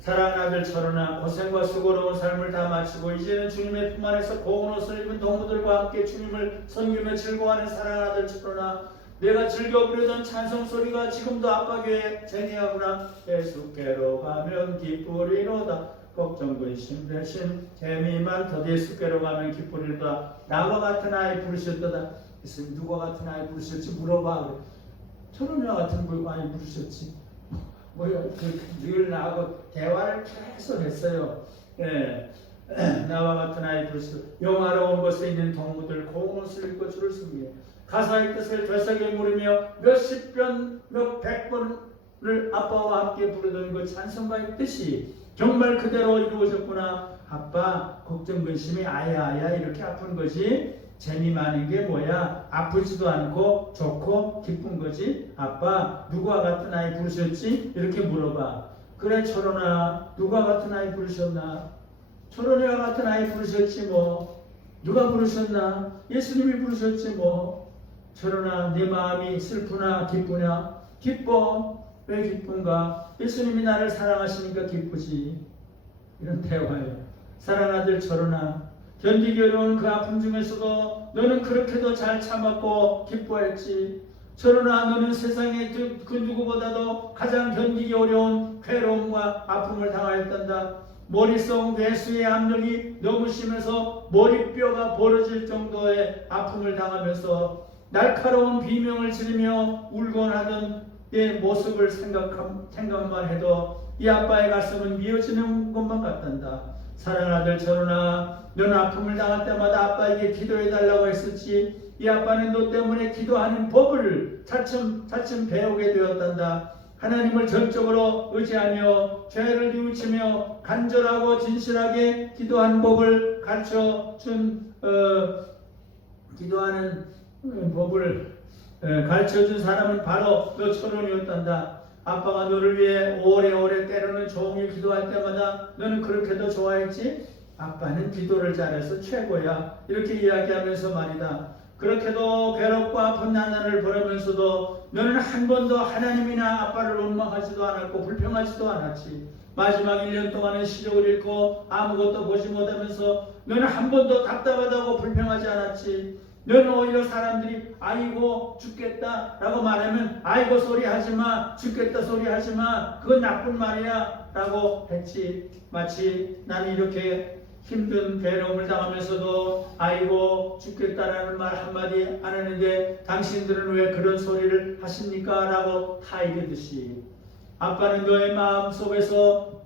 사랑하는 아들 철원아, 고생과 수고로운 삶을 다 마치고 이제는 주님의 품 안에서 고운 옷을 입은 동무들과 함께 주님을 섬기며 즐거워하는 사랑하는 아들 철원아, 내가 즐겨 부르던 찬송 소리가 지금도 아빠 귀에 재미하구나. 예수께로 가면 기쁘리로다. 걱정 근심 대신 재미만 더디 예수께로 가면 기쁘리로다. 나와 같은 아이 부르셨도다. 예수님 누가 같은 아이 부르셨지 물어봐. 철원이와 같은 아이 부르셨지. 뭐야, 늘 나하고 대화를 계속 했어요. 나와 같은 아이 부르셨. 영화로운 곳에 있는 동무들 고운 옷을 입고 주를 섬겨 가사의 뜻을 되새겨 물으며 몇십 번, 몇백 번을 아빠와 함께 부르던 그 찬송가의 뜻이 정말 그대로 이루어졌구나. 아빠 걱정 근심이 아야아야 이렇게 아픈 거지. 재미 많은 게 뭐야? 아프지도 않고 좋고 기쁜 거지. 아빠 누구와 같은 아이 부르셨지? 이렇게 물어봐. 그래 철원아 누가 같은 아이 부르셨나? 철원이와 같은 아이 부르셨지 뭐. 누가 부르셨나? 예수님이 부르셨지 뭐. 철원아 네 마음이 슬프나 기쁘냐? 기뻐. 왜 기쁜가? 예수님이 나를 사랑하시니까 기쁘지. 이런 대화예요. 사랑하는 아들 철원아 견디기 어려운 그 아픔 중에서도 너는 그렇게도 잘 참았고 기뻐했지. 철원아 너는 세상에 그 누구보다도 가장 견디기 어려운 괴로움과 아픔을 당하였단다. 머릿속 뇌수의 압력이 너무 심해서 머리뼈가 벌어질 정도의 아픔을 당하면서 날카로운 비명을 지르며 울곤 하던 내 모습을 생각만 해도 이 아빠의 가슴은 미어지는 것만 같단다. 사랑하는 아들 철원아 너는 아픔을 당할 때마다 아빠에게 기도해달라고 했었지. 이 아빠는 너 때문에 기도하는 법을 차츰 배우게 되었단다. 하나님을 전적으로 의지하며 죄를 뉘우치며 간절하고 진실하게 기도하는 법을 가르쳐준 기도하는 법을 가르쳐준 사람은 바로 너 철원이었단다. 아빠가 너를 위해 오래오래 때로는 종일 기도할 때마다 너는 그렇게도 좋아했지? 아빠는 기도를 잘해서 최고야. 이렇게 이야기하면서 말이다. 그렇게도 괴롭고 아픈 나날을 보내면서도 너는 한 번도 하나님이나 아빠를 원망하지도 않았고 불평하지도 않았지. 마지막 1년 동안은 시력을 잃고 아무것도 보지 못하면서 너는 한 번도 답답하다고 불평하지 않았지. 너는 오히려 사람들이 아이고 죽겠다 라고 말하면 아이고 소리 하지마, 죽겠다 소리 하지마, 그건 나쁜 말이야 라고 했지. 마치 나는 이렇게 힘든 괴로움을 당하면서도 아이고 죽겠다라는 말 한마디 안 하는데 당신들은 왜 그런 소리를 하십니까? 라고 타이르듯이 아빠는 너의 마음속에서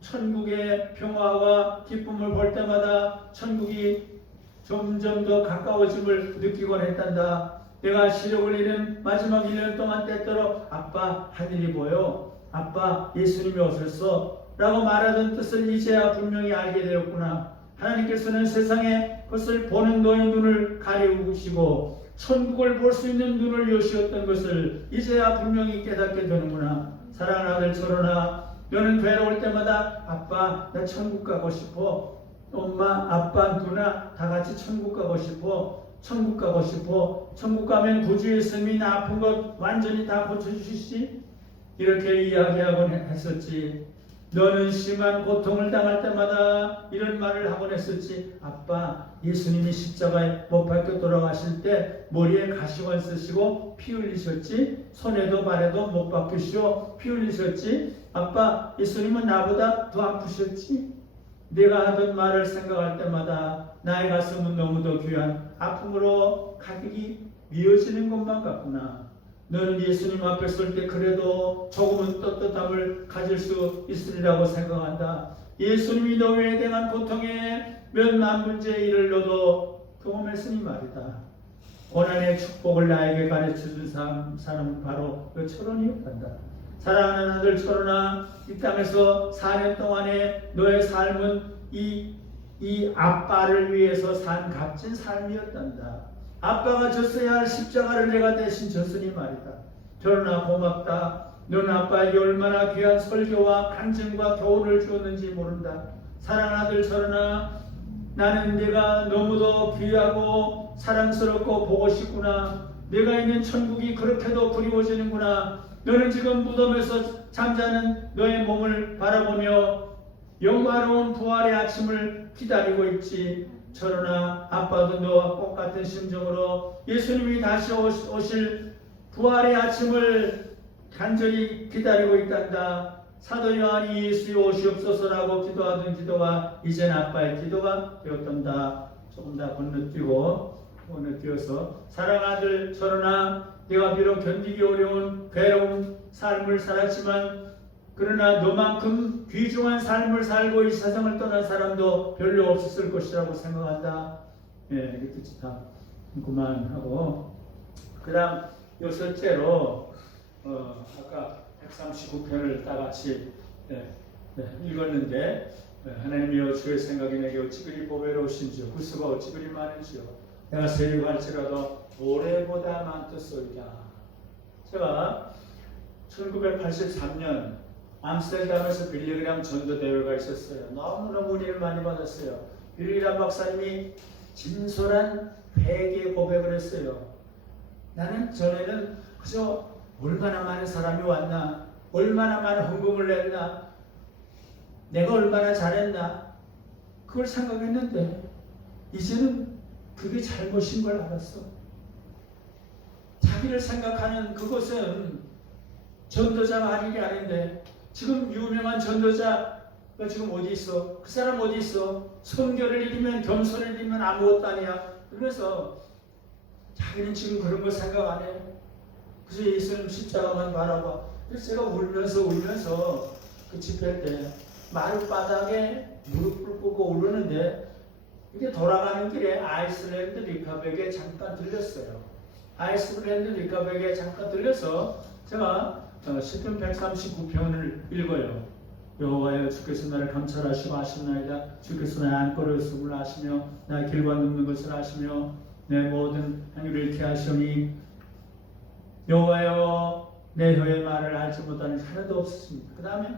천국의 평화와 기쁨을 볼 때마다 천국이 점점 더 가까워짐을 느끼곤 했단다. 내가 시력을 잃은 마지막 1년 동안 때때로 아빠 하늘이 보여, 아빠 예수님이 오셨어 라고 말하던 뜻을 이제야 분명히 알게 되었구나. 하나님께서는 세상에 그것을 보는 너의 눈을 가리우시고 천국을 볼 수 있는 눈을 여시었던 것을 이제야 분명히 깨닫게 되는구나. 사랑하는 아들 철원아 너는 괴로울 때마다 아빠 나 천국 가고 싶어. 엄마, 아빠, 누나 다 같이 천국 가고 싶어. 천국 가고 싶어. 천국 가면 구주 예수님이 나 아픈 것 완전히 다 고쳐주시지? 이렇게 이야기하곤 했었지. 너는 심한 고통을 당할 때마다 이런 말을 하곤 했었지. 아빠, 예수님이 십자가에 못 박혀 돌아가실 때 머리에 가시관 쓰시고 피 흘리셨지? 손에도 발에도 못 박히시오 피 흘리셨지? 아빠, 예수님은 나보다 더 아프셨지? 내가 하던 말을 생각할 때마다 나의 가슴은 너무도 귀한 아픔으로 가득이 미어지는 것만 같구나. 너는 예수님 앞에 설 때 그래도 조금은 떳떳함을 가질 수 있으리라고 생각한다. 예수님이 너 위에 대한 고통에 몇만 문제에 이르러도 경험했으니 말이다. 고난의 축복을 나에게 가르쳐준 사람은 바로 그 철원이었단다. 사랑하는 아들 철원아 이 땅에서 4년 동안의 너의 삶은 이 아빠를 위해서 산 값진 삶이었단다. 아빠가 졌어야 할 십자가를 내가 대신 졌으니 말이다. 철원아 고맙다. 너는 아빠에게 얼마나 귀한 설교와 간증과 교훈을 주었는지 모른다. 사랑하는 아들 철원아 나는 네가 너무도 귀하고 사랑스럽고 보고 싶구나. 내가 있는 천국이 그렇게도 그리워지는구나. 너는 지금 무덤에서 잠자는 너의 몸을 바라보며 영화로운 부활의 아침을 기다리고 있지. 철원아 아빠도 너와 똑같은 심정으로 예수님이 다시 오실 부활의 아침을 간절히 기다리고 있단다. 사도 요한이 예수여 오시옵소서라고 기도하던 기도가 이젠 아빠의 기도가 되었단다. 조금 더 건너뛰어서 사랑하는 아들 철원아 내가 비록 견디기 어려운 괴로운 삶을 살았지만 그러나 너만큼 귀중한 삶을 살고 이 세상을 떠난 사람도 별로 없었을 것이라고 생각한다. 이렇게 다 그만하고 그 다음 여섯째로 아까 139편을 다 같이 읽었는데 하나님이여 주의 생각이 내게 어찌 그리 보배로우신지요 그 수가 어찌 그리 많은지요 내가 세력할지라도 모래보다 많겠소이다. 제가 1983년 암스테르담에서 빌리그람 전도대회가 있었어요. 너무너무 은혜를 많이 받았어요. 빌리그람 박사님이 진솔한 회개 고백을 했어요. 나는 전에는 그저 얼마나 많은 사람이 왔나, 얼마나 많은 헌금을 냈나, 내가 얼마나 잘했나 그걸 생각했는데 이제는 그게 잘못인 걸 알았어. 자기를 생각하는 그것은 전도자가 할 일이 아닌데 지금 유명한 전도자가 지금 어디 있어? 그 사람 어디 있어? 성결을 잃으면 겸손을 잃으면 아무것도 아니야. 그래서 자기는 지금 그런 거 생각 안 해. 그래서 예수님 십자가만 바라봐. 그래서 제가 울면서 그 집회 때 마룻바닥에 무릎을 꿇고 울었는데 이게 돌아가는 길에 아이슬란드 리카백에 잠깐 들렸어요. 아이슬란드 리카백에 잠깐 들려서 제가 시편 139편을 읽어요. 여호와여 주께서 나를 감찰하시고 아시나이다. 주께서 나의 안고를 숨을 아시며 나의 길과 눕는 것을 아시며 내 모든 행위를 이렇게 하시오니 여호와여 내 혀의 말을 알지 못하는 하나도 없으십니다. 그 다음에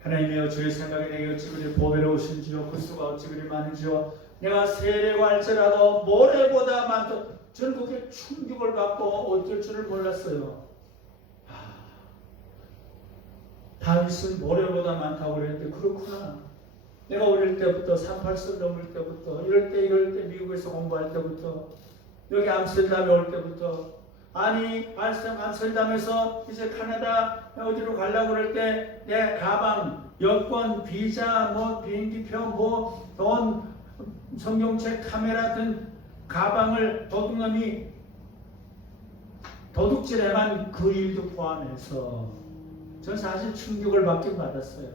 하나님이여 주의 생각이 내게 어찌 그리 보배로우신지요 그 수가 어찌 그리 많은지요 내가 세례고 할지라도 모래보다 많다. 저는 그게 충격을 받고 어쩔 줄을 몰랐어요. 다윗은 모래보다 많다고 그랬는데 그렇구나. 내가 어릴 때부터 38살 넘을 때부터 이럴 때 미국에서 공부할 때부터 여기 암스테르담에 올 때부터 아니 암스테르담에서 이제 카나다 어디로 가려고 그럴 때 내 가방 여권 비자 뭐 비행기표 뭐 돈 성경책 카메라 등 가방을 도둑질해간 그 일도 포함해서 전 사실 충격을 받긴 받았어요.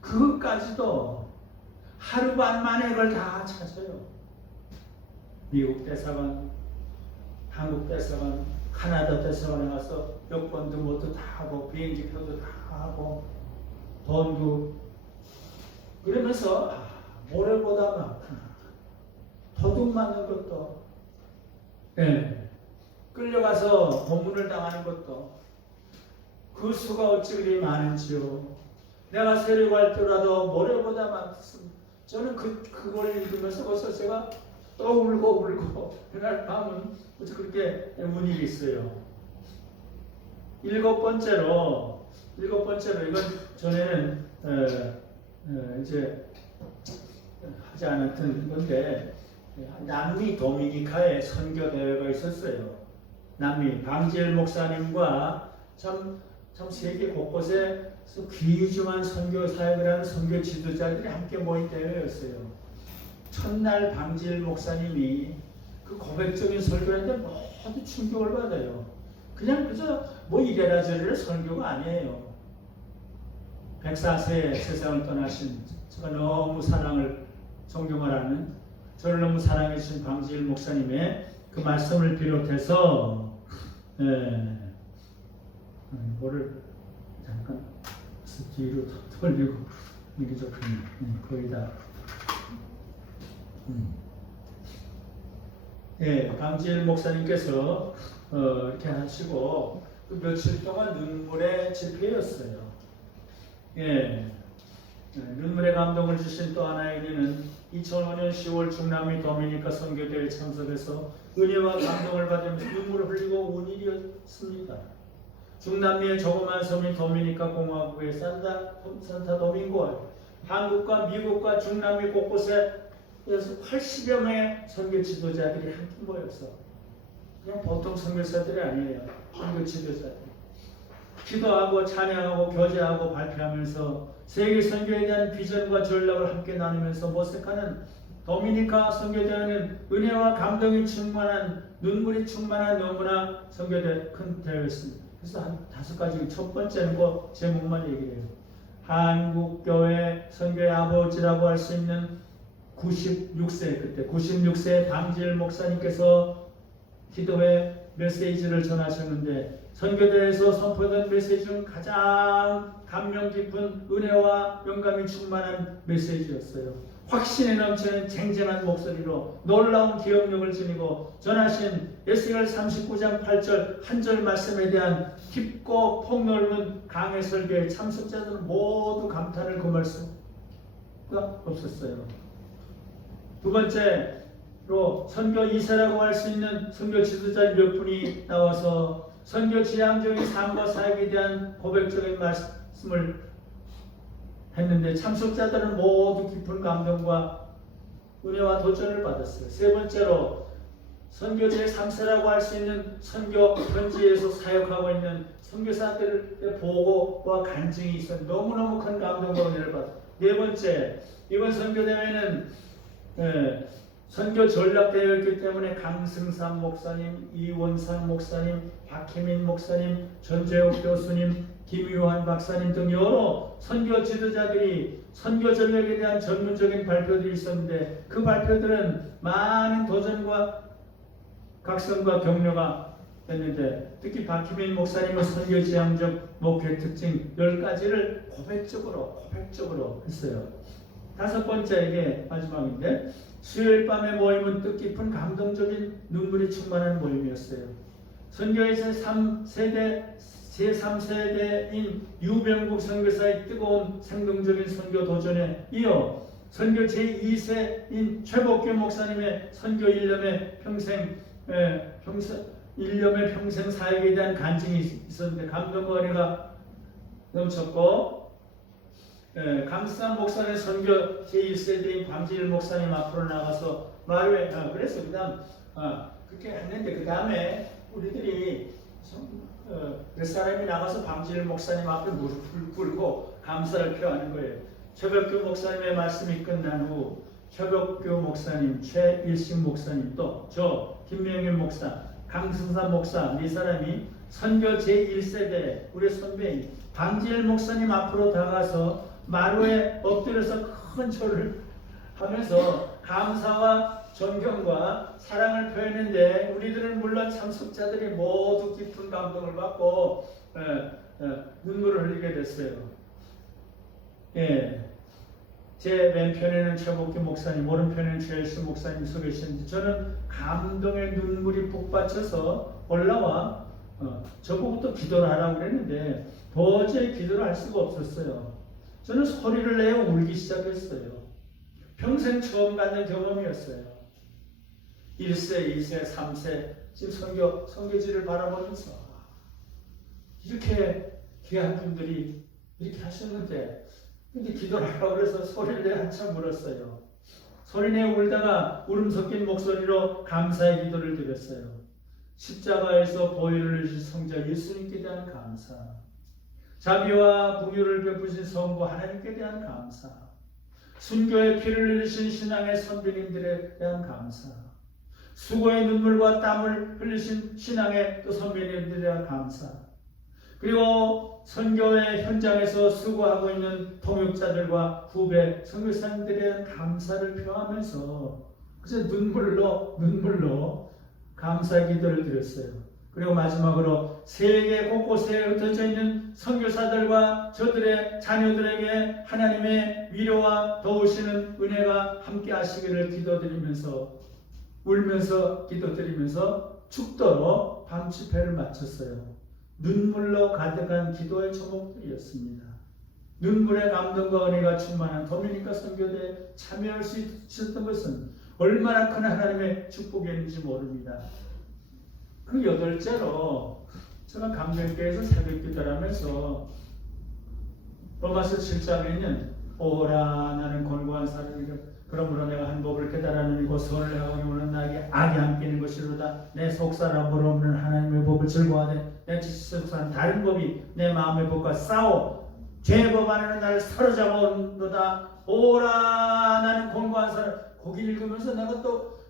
그것까지도 하루 반 만에 그걸 다 찾아요. 미국 대사관, 한국 대사관, 카나다 대사관에 가서 여권도 뭐도 다 하고 비행기표도 다 하고 돈도 그러면서 모래보다 많구나. 도둑 맞는 것도 끌려가서 고문을 당하는 것도 그 수가 어찌 그리 많은지요. 내가 세례할 때라도 모래보다 많습니다. 저는 그걸 읽으면서 벌써 제가 또 울고 그날 밤은 어찌 그렇게 운 일이 있어요. 일곱 번째로 이건 전에는 이제 하지 않았던 건데 남미 도미니카에 선교 대회가 있었어요. 남미 방지엘 목사님과 참 세계 곳곳에 귀중한 선교 사역을 하는 선교 지도자들이 함께 모인 대회였어요. 첫날 방지엘 목사님이 그 고백적인 설교를 했는데 모두 충격을 받아요. 그저 뭐 이래라 저래라 설교가 아니에요. 104세에 세상을 떠나신 제가 너무 존경을 하는 저를 너무 사랑해 주신 방지일 목사님의 그 말씀을 비롯해서 뭐를 잠깐 뒤로 돌리고 이게 좋군요. 거의 다 방지일 목사님께서 이렇게 하시고 그 며칠 동안 눈물의 집회였어요. 눈물의 감동을 주신 또 하나의 인연은 2005년 10월 중남미 도미니카 선교대회에 참석해서 은혜와 감동을 받으면서 눈물을 흘리고 온 일이었습니다. 중남미의 조그만 섬인 도미니카 공화국의 산타 도밍고, 한국과 미국과 중남미 곳곳에 80여 명의 선교 지도자들이 함께 모여서 그냥 보통 선교사들이 아니에요. 선교 지도자들. 기도하고 찬양하고 교제하고 발표하면서 세계 선교에 대한 비전과 전략을 함께 나누면서 모색하는 도미니카 선교대회는 은혜와 감동이 충만한 눈물이 충만한 너무나 선교대 큰 대회였습니다. 그래서 한 5가지 첫 번째는 그 제목만 얘기해요. 한국교회 선교의 아버지라고 할 수 있는 96세 방지일 목사님께서 기도회 메시지를 전하셨는데 선교대에서 선포된 메시지 중 가장 감명 깊은 은혜와 영감이 충만한 메시지였어요. 확신에 넘치는 쟁쟁한 목소리로 놀라운 기억력을 지니고 전하신 에스겔 39장 8절 한 절 말씀에 대한 깊고 폭넓은 강해 설교에 참석자들은 모두 감탄을 금할 수가 없었어요. 두 번째로 선교 2세라고 할 수 있는 선교 지도자 몇 분이 나와서 선교 지향적인 삶과 사역에 대한 고백적인 말씀을 했는데 참석자들은 모두 깊은 감동과 은혜와 도전을 받았어요. 세 번째로 선교제 3세라고 할 수 있는 선교 현지에서 사역하고 있는 선교사들의 보고와 간증이 있어 너무너무 큰 감동과 은혜를 받았어요. 네 번째, 이번 선교대회는 선교 전략대회였기 때문에 강승삼 목사님, 이원상 목사님, 박혜민 목사님, 전재욱 교수님, 김유한 박사님 등 여러 선교 지도자들이 선교 전략에 대한 전문적인 발표들이 있었는데 그 발표들은 많은 도전과 각성과 격려가 됐는데 특히 박희민 목사님은 선교 지향적 목회 특징 10가지를 고백적으로 했어요. 다섯 번째, 이게 마지막인데 수요일 밤의 모임은 뜻깊은 감동적인 눈물이 충만한 모임이었어요. 선교의 제3세대인 유병국 선교사의 뜨거운 생동적인 선교 도전에 이어 선교 제2세인 최복규 목사님의 선교 일념의 평생 사역에 대한 간증이 있었는데 감동과 은혜가 넘쳤고 강수산 목사의 선교 제1세대인 광질 목사님 앞으로 나가서 말에 그래서 그렇게 했는데 그 다음에 우리들이 몇 사람이 나가서 광질 목사님 앞에 무릎을 꿇고 감사를 표하는 거예요. 최벽규 목사님의 말씀이 끝난 후 최벽규 목사님, 최일식 목사님, 또 저 김명현 목사, 강승산 목사 네 사람이 선교 제1세대 우리 선배인 광질 목사님 앞으로 다가서 마루에 엎드려서 큰 절을 하면서 감사와 존경과 사랑을 표했는데 우리들은 물론 참석자들이 모두 깊은 감동을 받고 눈물을 흘리게 됐어요. 제 왼편에는 최복규 목사님, 오른편에는 최일수 목사님 서 계시는데 저는 감동의 눈물이 북받쳐서 올라와 저보고도 기도를 하라고 그랬는데 도저히 기도를 할 수가 없었어요. 저는 소리를 내어 울기 시작했어요. 평생 처음 갖는 경험이었어요. 1세, 2세, 3세 지금 선교지를 바라보면서 이렇게 귀한 분들이 이렇게 하셨는데 근데 기도를 하라고 그래서 소리를 내어 한참 울었어요. 소리 내어 울다가 울음 섞인 목소리로 감사의 기도를 드렸어요. 십자가에서 보혈을 흘리신 성자 예수님께 대한 감사, 자비와 긍휼을 베푸신 성부 하나님께 대한 감사, 순교의 피를 흘리신 신앙의 선배님들에 대한 감사, 수고의 눈물과 땀을 흘리신 신앙의 또 선배님들에 대한 감사, 그리고 선교의 현장에서 수고하고 있는 통역자들과 후배 선교사님들에 대한 감사를 표하면서 그래서 눈물로 감사의 기도를 드렸어요. 그리고 마지막으로 세계 곳곳에 흩어져 있는 선교사들과 저들의 자녀들에게 하나님의 위로와 도우시는 은혜가 함께 하시기를 기도드리면서 울면서 기도드리면서 축도로 밤 집회를 마쳤어요. 눈물로 가득한 기도의 제목들이었습니다. 눈물의 감동과 은혜가 충만한 도미니카 선교대에 참여할 수 있었던 것은 얼마나 큰 하나님의 축복이었는지 모릅니다. 그 8째로 제가 감정교회에서 새벽기도를 하면서 로마서 7장에는 오라 나는 곤고한 사람이다. 그러므로 내가 한 법을 깨달아내니 곧 선을 행하고 오는 나에게 악이 함께는 것이로다. 내 속사람으로 없는 하나님의 법을 즐거워하되 내 지식속사는 다른 법이 내 마음의 법과 싸워 죄의 법 안에는 나를 사로잡아온도다. 오라 나는 곤고한 사람. 거기 읽으면서 내가 또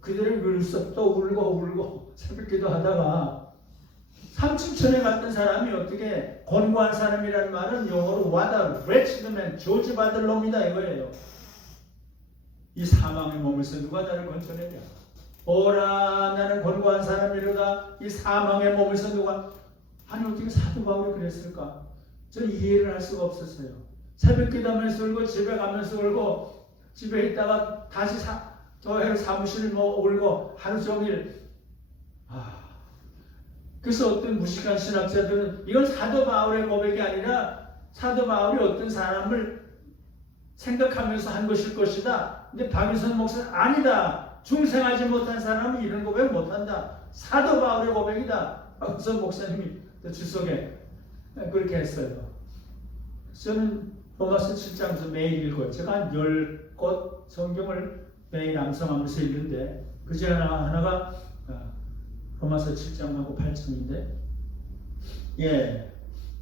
그대로 울썩 또 울고 새벽기도 하다가 삼층천에 갔던 사람이 어떻게 곤고한 사람이라는 말은 영어로 와다 wretchedman 조지받을 놈이다 이거예요. 이 사망의 몸에서 누가 나를 건져내냐. 오라 나는 곤고한 사람이로다. 이 사망의 몸에서 누가 아니 어떻게 사도 바울이 그랬을까? 저는 이해를 할 수가 없었어요. 새벽 기도하면서 울고 집에 가면서 울고 집에 있다가 다시 교회로 사무실 울고 하루 종일 그래서 어떤 무식한 신학자들은 이건 사도 바울의 고백이 아니라 사도 바울이 어떤 사람을 생각하면서 한 것일 것이다. 근데 박윤선 목사는 아니다. 중생하지 못한 사람은 이런 고백 못한다. 사도 바울의 고백이다. 박윤선 목사님이 주석에 그렇게 했어요. 저는 로마서 7장에서 매일 읽어요. 제가 한 10곳 성경을 매일 암송하면서 읽는데 그중 하나가 로마서 7장하고 8장인데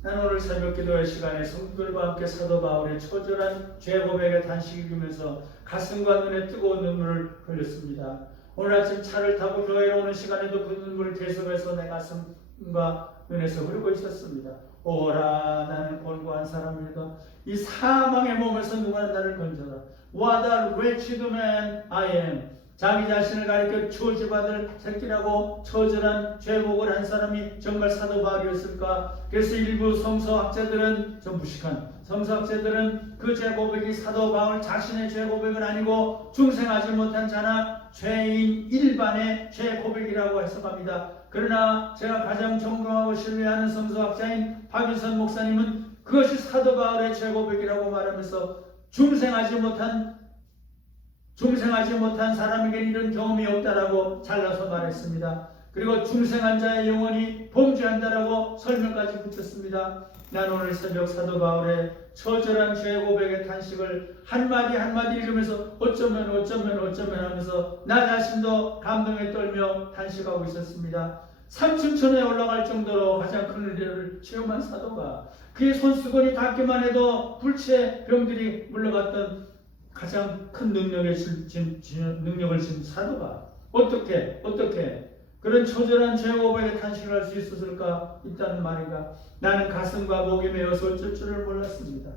난 오늘 새벽 기도의 시간에 성도들과 함께 사도 바울의 처절한 죄 고백의 단식을 읽으면서 가슴과 눈에 뜨거운 눈물을 흘렸습니다. 오늘 아침 차를 타고 교회로 오는 시간에도 그 눈물을 계속해서 내 가슴과 눈에서 흐르고 있었습니다. 오라 나는 곤고한 사람이다. 이 사망의 몸에서 누가 나를 건져라. What a wretched man I am. 자기 자신을 가리켜 저주받을 새끼라고 처절한 죄복을 한 사람이 정말 사도 바울이었을까? 그래서 일부 성서학자들은 좀 무식한 성서학자들은 그 죄고백이 사도 바울 자신의 죄고백은 아니고 중생하지 못한 자나 죄인 일반의 죄고백이라고 해석합니다. 그러나 제가 가장 존경하고 신뢰하는 성서학자인 박윤선 목사님은 그것이 사도 바울의 죄고백이라고 말하면서 중생하지 못한 사람에게는 이런 경험이 없다라고 잘라서 말했습니다. 그리고 중생한 자의 영혼이 범죄한다라고 설명까지 붙였습니다. 난 오늘 새벽 사도 바울의 처절한 죄 고백의 탄식을 한마디 한마디 읽으면서 어쩌면 하면서 나 자신도 감동에 떨며 탄식하고 있었습니다. 삼층천에 올라갈 정도로 가장 큰 은혜를 체험한 사도가 그의 손수건이 닿기만 해도 불치의 병들이 물러갔던 가장 큰 능력을 진 사도가 어떻게 그런 처절한 죄 고백에 탄식을 할 수 있었을까? 있다는 말인가? 나는 가슴과 목이 메어서 어쩔 줄을 몰랐습니다.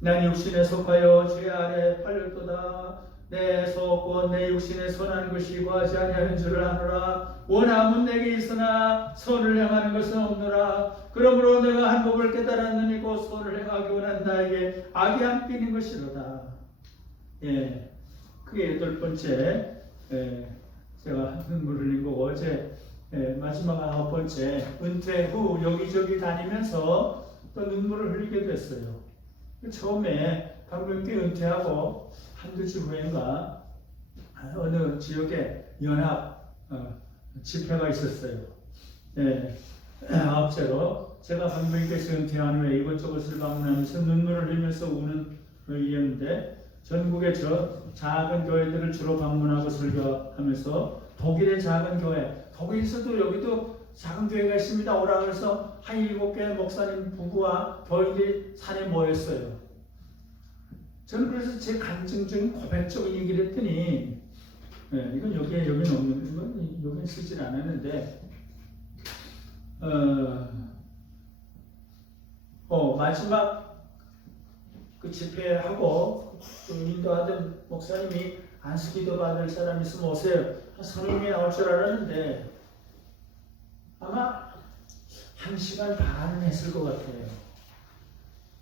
난 육신에 속하여 죄 아래 팔렸도다. 내 속고 내 육신에 선한 것이 구하지 아니하는 줄을 아노라. 원함은 내게 있으나 선을 행하는 것은 없노라. 그러므로 내가 한 법을 깨달았느니 곧 선을 행하기 원한 나에게 악이 함비는 것이로다. 그게 8번째 제가 눈물을 흘린 거고 어제 마지막 9번째 은퇴 후 여기저기 다니면서 또 눈물을 흘리게 됐어요. 처음에 방금께 은퇴하고 한두 주 후인가 어느 지역에 연합 집회가 있었어요. 9째로 제가 방금께서 은퇴한 후에 이곳저곳을 방문하면서 눈물을 흘리면서 우는 일이었는데 전국의 작은 교회들을 주로 방문하고 설교하면서 독일의 작은 교회, 독일에서도 여기도 작은 교회가 있습니다. 오라 그래서 한 7개 목사님 부부와 교인들이 산에 모였어요. 저는 그래서 제 간증적인 고백적인 얘기를 했더니 이건 여기는 없는, 이건 여기는 쓰질 않았는데 마지막 그 집회하고 인도하던 목사님이 안수기도 받을 사람이 있으면 오세요. 한 30명이 나올 줄 알았는데 아마 1시간 반은 했을 것 같아요.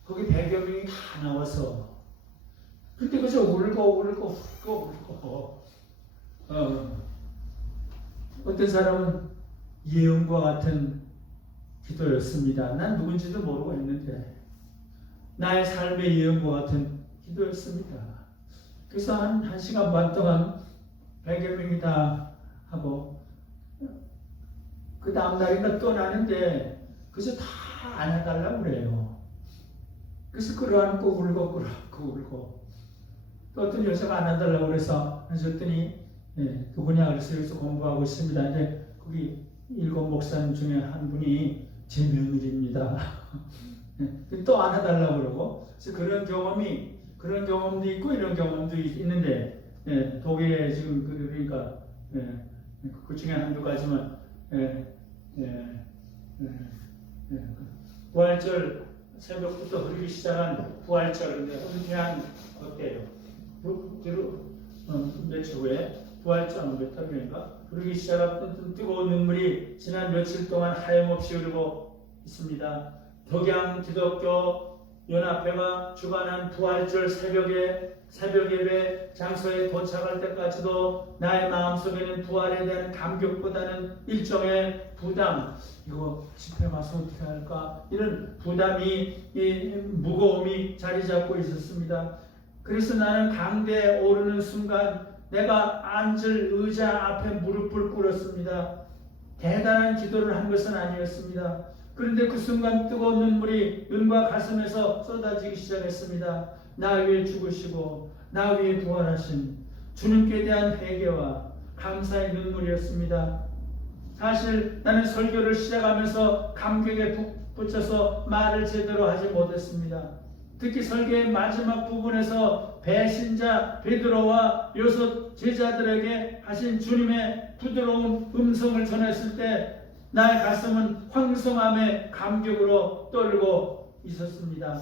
거기 100여 명이 다 나와서 그때 그저 울고 어떤 사람은 예언과 같은 기도였습니다. 난 누군지도 모르고 했는데 나의 삶의 예언과 같은 기도였습니다. 그래서 한 1시간 반 동안 100여 명이 다 하고 그 다음 날인가 또 나는데 그래서 다 안아달라고 그래요. 그래서 끌어안고 울고 또 어떤 여자가 안아달라고 그래서 안아줬더니 누구냐 그래서 여기서 공부하고 있습니다. 근데 거기 7 목사님 중에 한 분이 제 며느리입니다. 또 안아달라고 그러고 그래서 그런 경험도 있고 이런 경험도 있는데 독일에 지금 그러니까 그 중에 한두 가지만 부활절 새벽부터 흐르기 시작한 부활절 은퇴한 어때요? 며칠 후에 부활절 몇 달인가 흐르기 시작했던 뜨거운 눈물이 지난 며칠 동안 하염없이 흐르고 있습니다. 덕양 기독교 연합회가 주관한 부활절 새벽 예배 장소에 도착할 때까지도 나의 마음속에는 부활에 대한 감격보다는 일종의 부담, 이거 집회 와서 어떻게 할까, 이런 부담이, 무거움이 자리 잡고 있었습니다. 그래서 나는 강대에 오르는 순간 내가 앉을 의자 앞에 무릎을 꿇었습니다. 대단한 기도를 한 것은 아니었습니다. 그런데 그 순간 뜨거운 눈물이 눈과 가슴에서 쏟아지기 시작했습니다. 나 위해 죽으시고 나 위해 부활하신 주님께 대한 회개와 감사의 눈물이었습니다. 사실 나는 설교를 시작하면서 감격에 붙여서 말을 제대로 하지 못했습니다. 특히 설교의 마지막 부분에서 배신자 베드로와 여섯 제자들에게 하신 주님의 부드러운 음성을 전했을 때 나의 가슴은 황송함의 감격으로 떨고 있었습니다.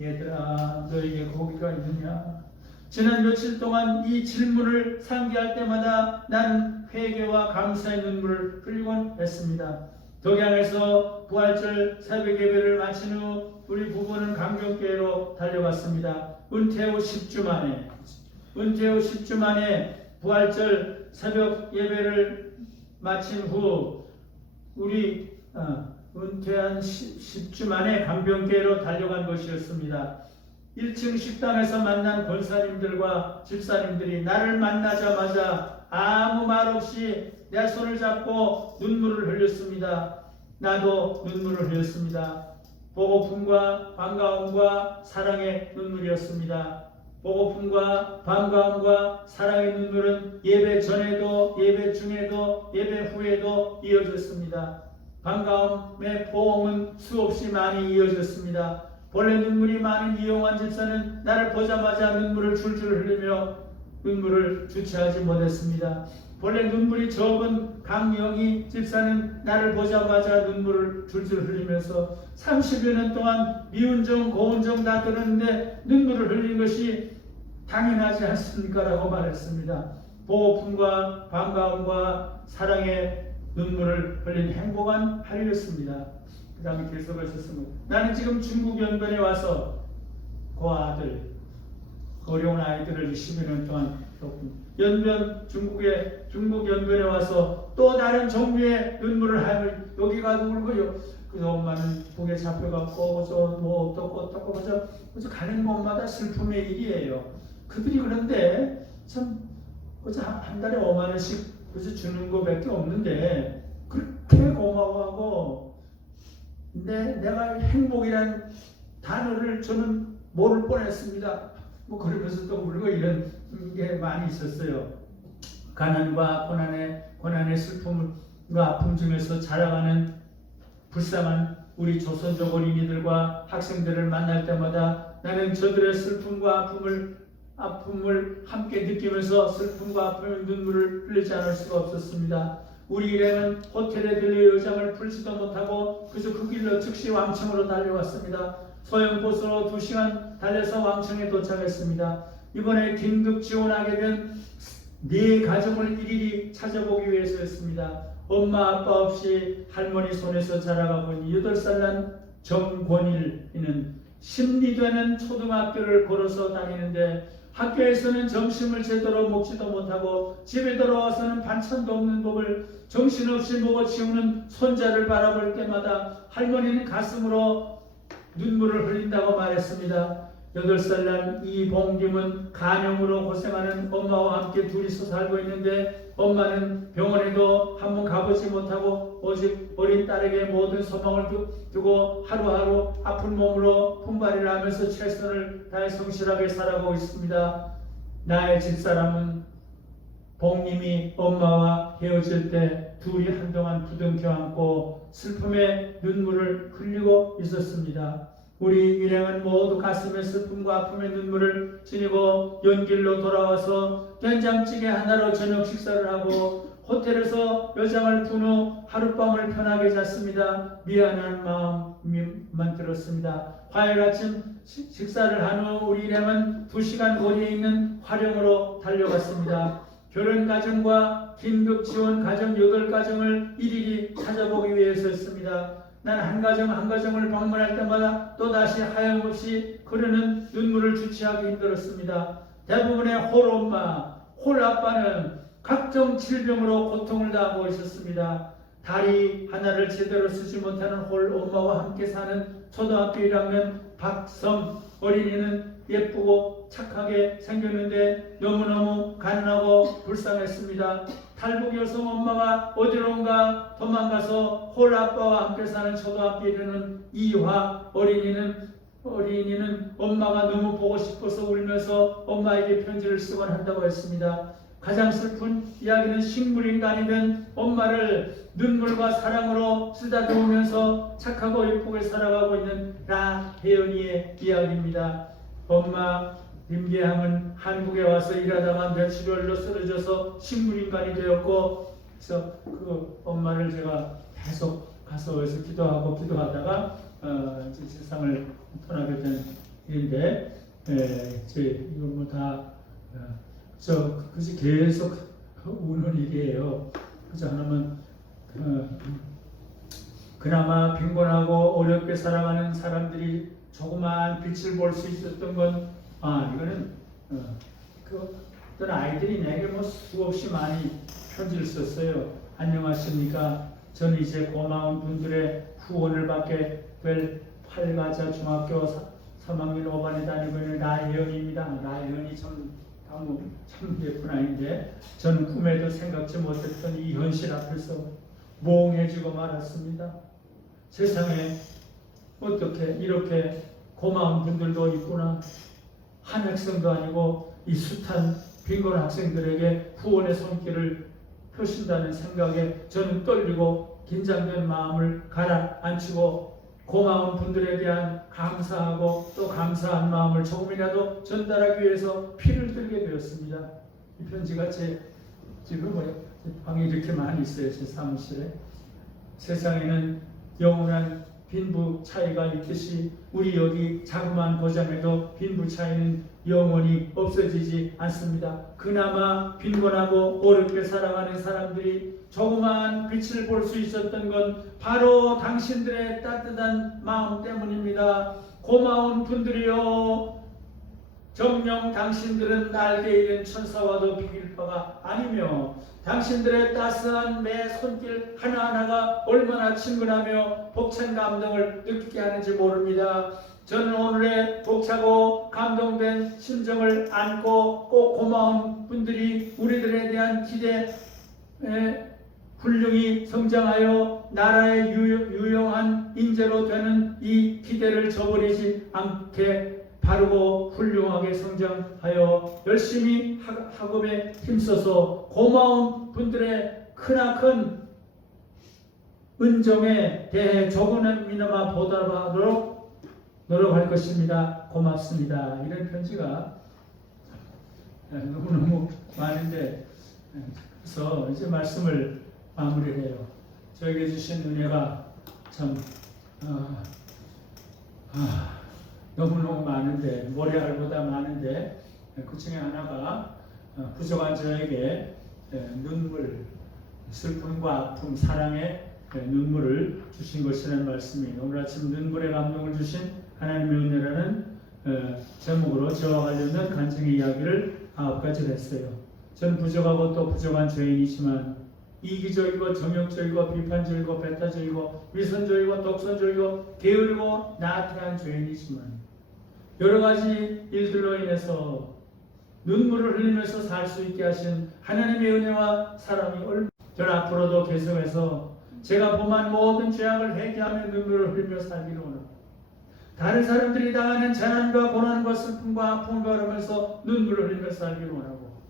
얘들아, 너에게 고기가 있느냐? 지난 며칠 동안 이 질문을 상기할 때마다 나는 회개와 감사의 눈물을 흘리곤 했습니다. 덕양에서 부활절 새벽 예배를 마친 후 우리 부부는 강경교회로 달려갔습니다. 은퇴 후 10주 만에 부활절 새벽 예배를 마친 후 우리 은퇴한 10주 만에 강변교회로 달려간 것이었습니다. 1층 식당에서 만난 권사님들과 집사님들이 나를 만나자마자 아무 말 없이 내 손을 잡고 눈물을 흘렸습니다. 나도 눈물을 흘렸습니다. 보고픔과 반가움과 사랑의 눈물이었습니다. 보고픔과 반가움과 사랑의 눈물은 예배 전에도 예배 중에도 예배 후에도 이어졌습니다. 반가움의 포옹은 수없이 많이 이어졌습니다. 본래 눈물이 많은 이용환 집사는 나를 보자마자 눈물을 줄줄 흘리며 눈물을 주체하지 못했습니다. 본래 눈물이 적은 강영희 집사는 나를 보자마자 눈물을 줄줄 흘리면서 30여 년 동안 미운정 고운정 다 들었는데 눈물을 흘린 것이 당연하지 않습니까? 라고 말했습니다. 보호품과 반가움과 사랑의 눈물을 흘린 행복한 하루였습니다. 그 다음에 계속하셨습니다. 나는 지금 중국 연변에 와서 그 아들, 어려운 아이들을 20여 년 동안 연변 중국 연변에 와서 또 다른 종류의 눈물을 하면 여기 가도 울고요. 그래서 엄마는 북에 잡혀갖고 뭐 어떻고 그래서 가는 곳마다 슬픔의 일이에요. 그들이 그런데 참 한 달에 5만 원씩 그래서 주는 거밖에 없는데 그렇게 고마워하고 내가 행복이란 단어를 저는 모를 뻔했습니다. 뭐 그러면서 또 울고 이런 게 많이 있었어요. 가난과 고난의 슬픔과 아픔 중에서 자라가는 불쌍한 우리 조선족 어린이들과 학생들을 만날 때마다 나는 저들의 슬픔과 아픔을 함께 느끼면서 슬픔과 아픔의 눈물을 흘리지 않을 수가 없었습니다. 우리 일행은 호텔에 들려 여장을 풀지도 못하고 그저 그 길로 즉시 왕청으로 달려왔습니다. 소형버스로 2시간 달려서 왕청에 도착했습니다. 이번에 긴급 지원하게 된 4가정을 일일이 찾아보기 위해서였습니다. 엄마 아빠 없이 할머니 손에서 자라가고 있는 8살 난 정권일이는 심리되는 초등학교를 걸어서 다니는데 학교에서는 점심을 제대로 먹지도 못하고 집에 돌아와서는 반찬도 없는 법을 정신없이 먹어치우는 손자를 바라볼 때마다 할머니는 가슴으로 눈물을 흘린다고 말했습니다. 8살 난 이봉김은 간염으로 고생하는 엄마와 함께 둘이서 살고 있는데 엄마는 병원에도 한번 가보지 못하고 오직 어린 딸에게 모든 소망을 두고 하루하루 아픈 몸으로 품발이를 하면서 최선을 다해 성실하게 살아가고 있습니다. 나의 집사람은 봉님이 엄마와 헤어질 때 둘이 한동안 부둥켜 안고 슬픔의 눈물을 흘리고 있었습니다. 우리 일행은 모두 가슴에 슬픔과 아픔의 눈물을 지니고 연길로 돌아와서 된장찌개 하나로 저녁 식사를 하고 호텔에서 여장을 푼 후 하룻밤을 편하게 잤습니다. 미안한 마음만 들었습니다. 화요일 아침 식사를 한 후 우리 일행은 2시간 거리에 있는 화령으로 달려갔습니다. 결혼 가정과 긴급 지원 가정 8가정을 일일이 찾아보기 위해서였습니다. 난 한 가정 한 가정을 방문할 때마다 또다시 하염없이 흐르는 눈물을 주체하기 힘들었습니다. 대부분의 홀 엄마, 홀 아빠는 각종 질병으로 고통을 당하고 있었습니다. 다리 하나를 제대로 쓰지 못하는 홀 엄마와 함께 사는 초등학교 1학년 박섬 어린이는 예쁘고 착하게 생겼는데 너무너무 가난하고 불쌍했습니다. 탈북 여성 엄마가 어디론가 도망가서 홀 아빠와 함께 사는 초등학교 1학년 이화 어린이는 엄마가 너무 보고 싶어서 울면서 엄마에게 편지를 쓰곤 한다고 했습니다. 가장 슬픈 이야기는 식물인간이 된 엄마를 눈물과 사랑으로 쓰다듬으면서 착하고 예쁘게 살아가고 있는 라혜연이의 이야기입니다. 엄마 임계함은 한국에 와서 일하다가 뇌출혈로 쓰러져서 식물인간이 되었고, 그래서 그 엄마를 제가 계속 가서 기도하다가 이제 세상을 떠나게 된 일인데, 이건 뭐다 그지 계속 우는 일이에요. 그저 하나만 그나마 빈곤하고 어렵게 살아가는 사람들이 조그만 빛을 볼 수 있었던 건 이거는 어떤 아이들이 내게 뭐 수없이 많이 편지를 썼어요. 안녕하십니까? 저는 이제 고마운 분들의 후원을 받게 될 팔가자 중학교 3학년 5반에 다니고 있는 라혜연입니다. 라혜연이 참 예쁜 아이인데 저는 꿈에도 생각지 못했던 이 현실 앞에서 몽해지고 말았습니다. 세상에 어떻게 이렇게 고마운 분들도 있구나. 한 학생도 아니고 이 숱한 빈곤 학생들에게 후원의 손길을 펴신다는 생각에 저는 떨리고 긴장된 마음을 가라앉히고 고마운 분들에 대한 감사하고 또 감사한 마음을 조금이라도 전달하기 위해서 피를 들게 되었습니다. 이 편지가 지금 방에 이렇게 많이 있어요. 제 사무실에. 세상에는 영원한 빈부 차이가 있듯이 우리 여기 자그마한 고장에도 빈부 차이는 영원히 없어지지 않습니다. 그나마 빈곤하고 어렵게 살아가는 사람들이 조그마한 빛을 볼 수 있었던 건 바로 당신들의 따뜻한 마음 때문입니다. 고마운 분들이요, 정녕 당신들은 날개 잃은 천사와도 비길 바가 아니며 당신들의 따스한 매 손길 하나하나가 얼마나 친근하며 벅찬 감동을 느끼게 하는지 모릅니다. 저는 오늘의 벅차고 감동된 심정을 안고 꼭 고마운 분들이 우리들에 대한 기대에 훌륭히 성장하여 나라의 유용한 인재로 되는 이 기대를 저버리지 않게 바르고 훌륭하게 성장하여 열심히 학업에 힘써서 고마운 분들의 크나큰 은정에 대해 조금이나마 보답하도록 노력할 것입니다. 고맙습니다. 이런 편지가 너무너무 많은데, 그래서 이제 말씀을 마무리해요. 저에게 주신 은혜가 참 너무너무 많은데, 모래알보다 많은데, 그 중에 하나가 부족한 저에게 눈물, 슬픔과 아픔, 사랑의 눈물을 주신 것이라는 말씀이에요. 오늘 아침 눈물의 감동을 주신 하나님의 은혜라는 제목으로 저와 관련된 간증의 이야기를 9가지를 했어요. 저는 부족하고 또 부족한 죄인이지만 이기적이고 정욕적이고 비판적이고 배타적이고 위선적이고 독선적이고 게으르고 나태한 죄인이지만 여러 가지 일들로 인해서 눈물을 흘리면서 살 수 있게 하신 하나님의 은혜와 사랑이 저는 앞으로도 계속해서 제가 범한 모든 죄악을 회개하며 눈물을 흘리며 살기를 원합니다. 다른 사람들이 당하는 재난과 고난과 슬픔과 아픔을 바라면서 눈물을 흘리며 살기를 원하고,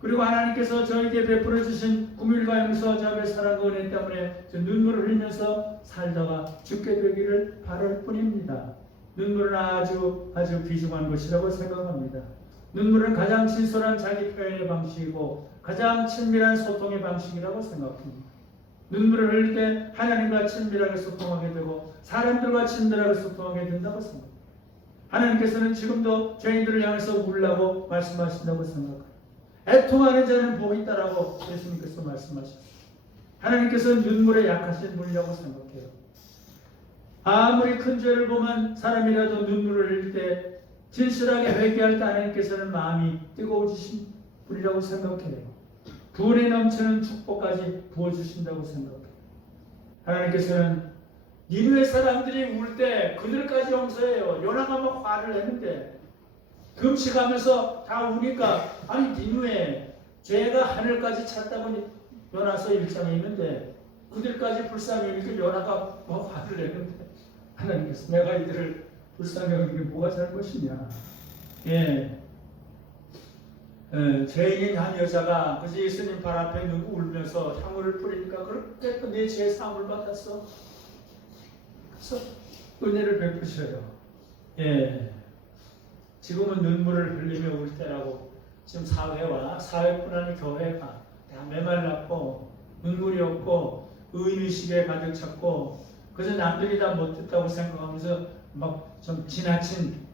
그리고 하나님께서 저에게 베풀어 주신 구밀과 용서와 자비의 사랑과 은혜 때문에 저 눈물을 흘리면서 살다가 죽게 되기를 바랄 뿐입니다. 눈물은 아주 귀중한 것이라고 생각합니다. 눈물은 가장 진솔한 자기 표현의 방식이고 가장 친밀한 소통의 방식이라고 생각합니다. 눈물을 흘릴 때 하나님과 친밀하게 소통하게 되고 사람들과 친밀하게 소통하게 된다고 생각합니다. 하나님께서는 지금도 죄인들을 향해서 울라고 말씀하신다고 생각합니다. 애통하는 자는 복이 있다라고 예수님께서 말씀하셨어요. 하나님께서는 눈물에 약하신 분이라고 생각해요. 아무리 큰 죄를 보면 사람이라도 눈물을 흘릴 때 진실하게 회개할 때 하나님께서는 마음이 뜨거워지신 분이라고 생각해요. 불에 넘치는 축복까지 부어주신다고 생각해요. 하나님께서는 니느웨 사람들이 울 때 그들까지 용서해요. 요나가 막 화를 냈는데 금식하면서 다 우니까 아니 니느웨 죄가 하늘까지 찼다고 요나서 1장에 있는데 그들까지 불쌍히 여기니까 요나가 막 화를 내는데 하나님께서 내가 이들을 불쌍히 여기는 게 뭐가 잘못이냐. 예. 죄인인 한 여자가 그저 예수님 발 앞에 누구 울면서 향물을 뿌리니까 그렇게 또 내 죄의 사함을 받았어. 그래서 은혜를 베푸셔요. 예. 지금은 눈물을 흘리며 울 때라고. 지금 사회뿐 아니라 교회가 다 메말랐고 눈물이 없고 의의식에 가득 찼고 그래서 남들이 다 못됐다고 생각하면서 막 좀 지나친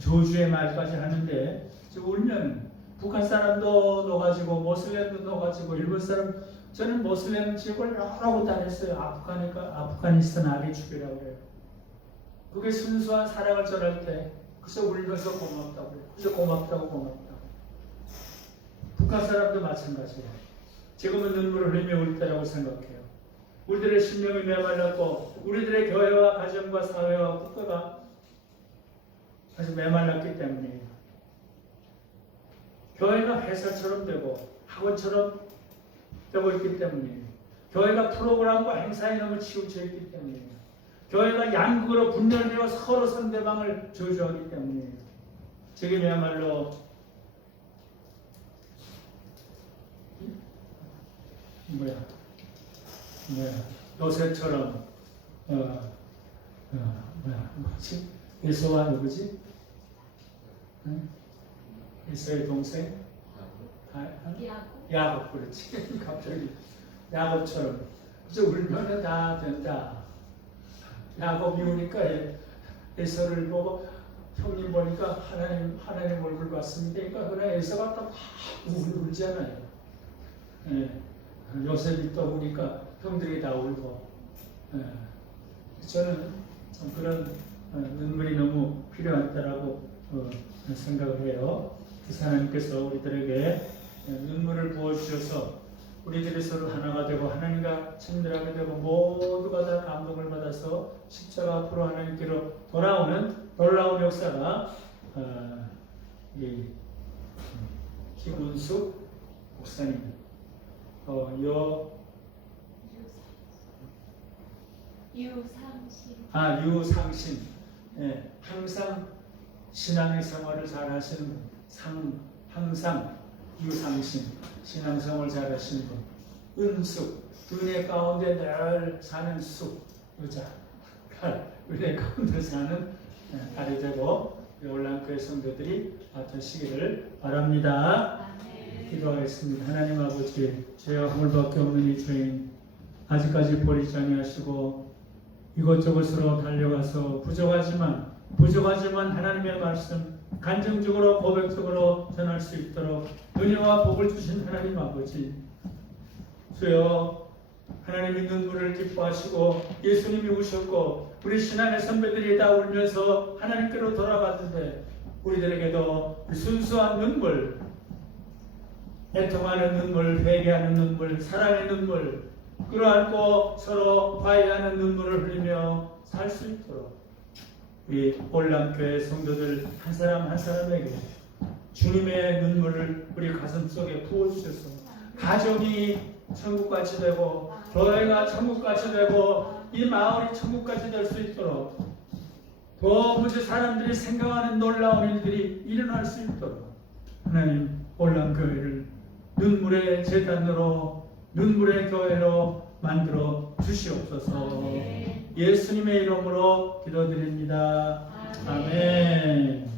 저주의 말까지 하는데 지금 울면 북한 사람도 넣어가지고 모슬렘도 넣어가지고 일본 사람 저는 모슬렘 지역을 여러 곳 다녔어요. 아프가니스탄 아비 주교라고 그래요. 그게 순수한 사랑을 전할 때 그래서 울면서 고맙다고 그래요. 그래서 고맙다고 북한 사람도 마찬가지예요. 지금은 눈물을 흘리며 울 때라고 생각해요. 우리들의 심령이 메말랐고 우리들의 교회와 가정과 사회와 국가가 아주 메말랐기 때문이에요. 교회가 회사처럼 되고 학원처럼 되고 있기 때문이에요. 교회가 프로그램과 행사에 너무 치우쳐 있기 때문이에요. 교회가 양극으로 분열되어 서로 상대방을 저주하기 때문이에요. 지금이야말로 요새처럼 뭐지? 예수와 누구지? 예수의 동생? 야곱. 그렇지. 갑자기 야곱처럼 그저 울면은 다 된다. 야곱이 우니까 에서를 보고 형님 보니까 하나님 얼굴 봤습니다. 그러니까 그냥 에서가 딱 울잖아요. 예. 요셉이 또 우니까 형들이 다 울고. 예. 저는 그런 눈물이 너무 필요하다라고 생각을 해요. 그래서 하나님께서 우리들에게 눈물을 부어주셔서 우리들이 서로 하나가 되고 하나님과 친밀하게 되고 모두가 다 감동을 받아서 십자가 앞으로 하나님께로 돌아오는 놀라운 역사가 김은숙 목사님 유상신 예, 항상 신앙의 생활을 잘 하시는 분 항상 유상신 신앙생활 잘 하시는 분 은숙 은혜 가운데 늘 사는 숙 여자 은혜 가운데 사는 딸이 되고 올랑교회 성도들이 되시기를 바랍니다. 기도하겠습니다. 하나님 아버지 죄와 허물밖에 없는 이 죄인 아직까지 버리지 아니하시고 이것저것으로 달려가서 부족하지만 하나님의 말씀 간증적으로 고백적으로 전할 수 있도록 은혜와 복을 주신 하나님 아버지 주여 하나님이 눈물을 기뻐하시고 예수님이 우셨고 우리 신앙의 선배들이 다 울면서 하나님께로 돌아갔는데 우리들에게도 순수한 눈물 애통하는 눈물 회개하는 눈물 사랑의 눈물 끌어안고 서로 화해하는 눈물을 흘리며 살 수 있도록 우리 올람교회 성도들 한 사람 한 사람에게 주님의 눈물을 우리 가슴속에 부어주셔서 가정이 천국같이 되고 교회가 천국같이 되고 이 마을이 천국같이 될 수 있도록 도무지 사람들이 생각하는 놀라운 일들이 일어날 수 있도록 하나님 올람교회를 눈물의 제단으로 눈물의 교회로 만들어 주시옵소서. 예수님의 이름으로 기도드립니다. 아멘.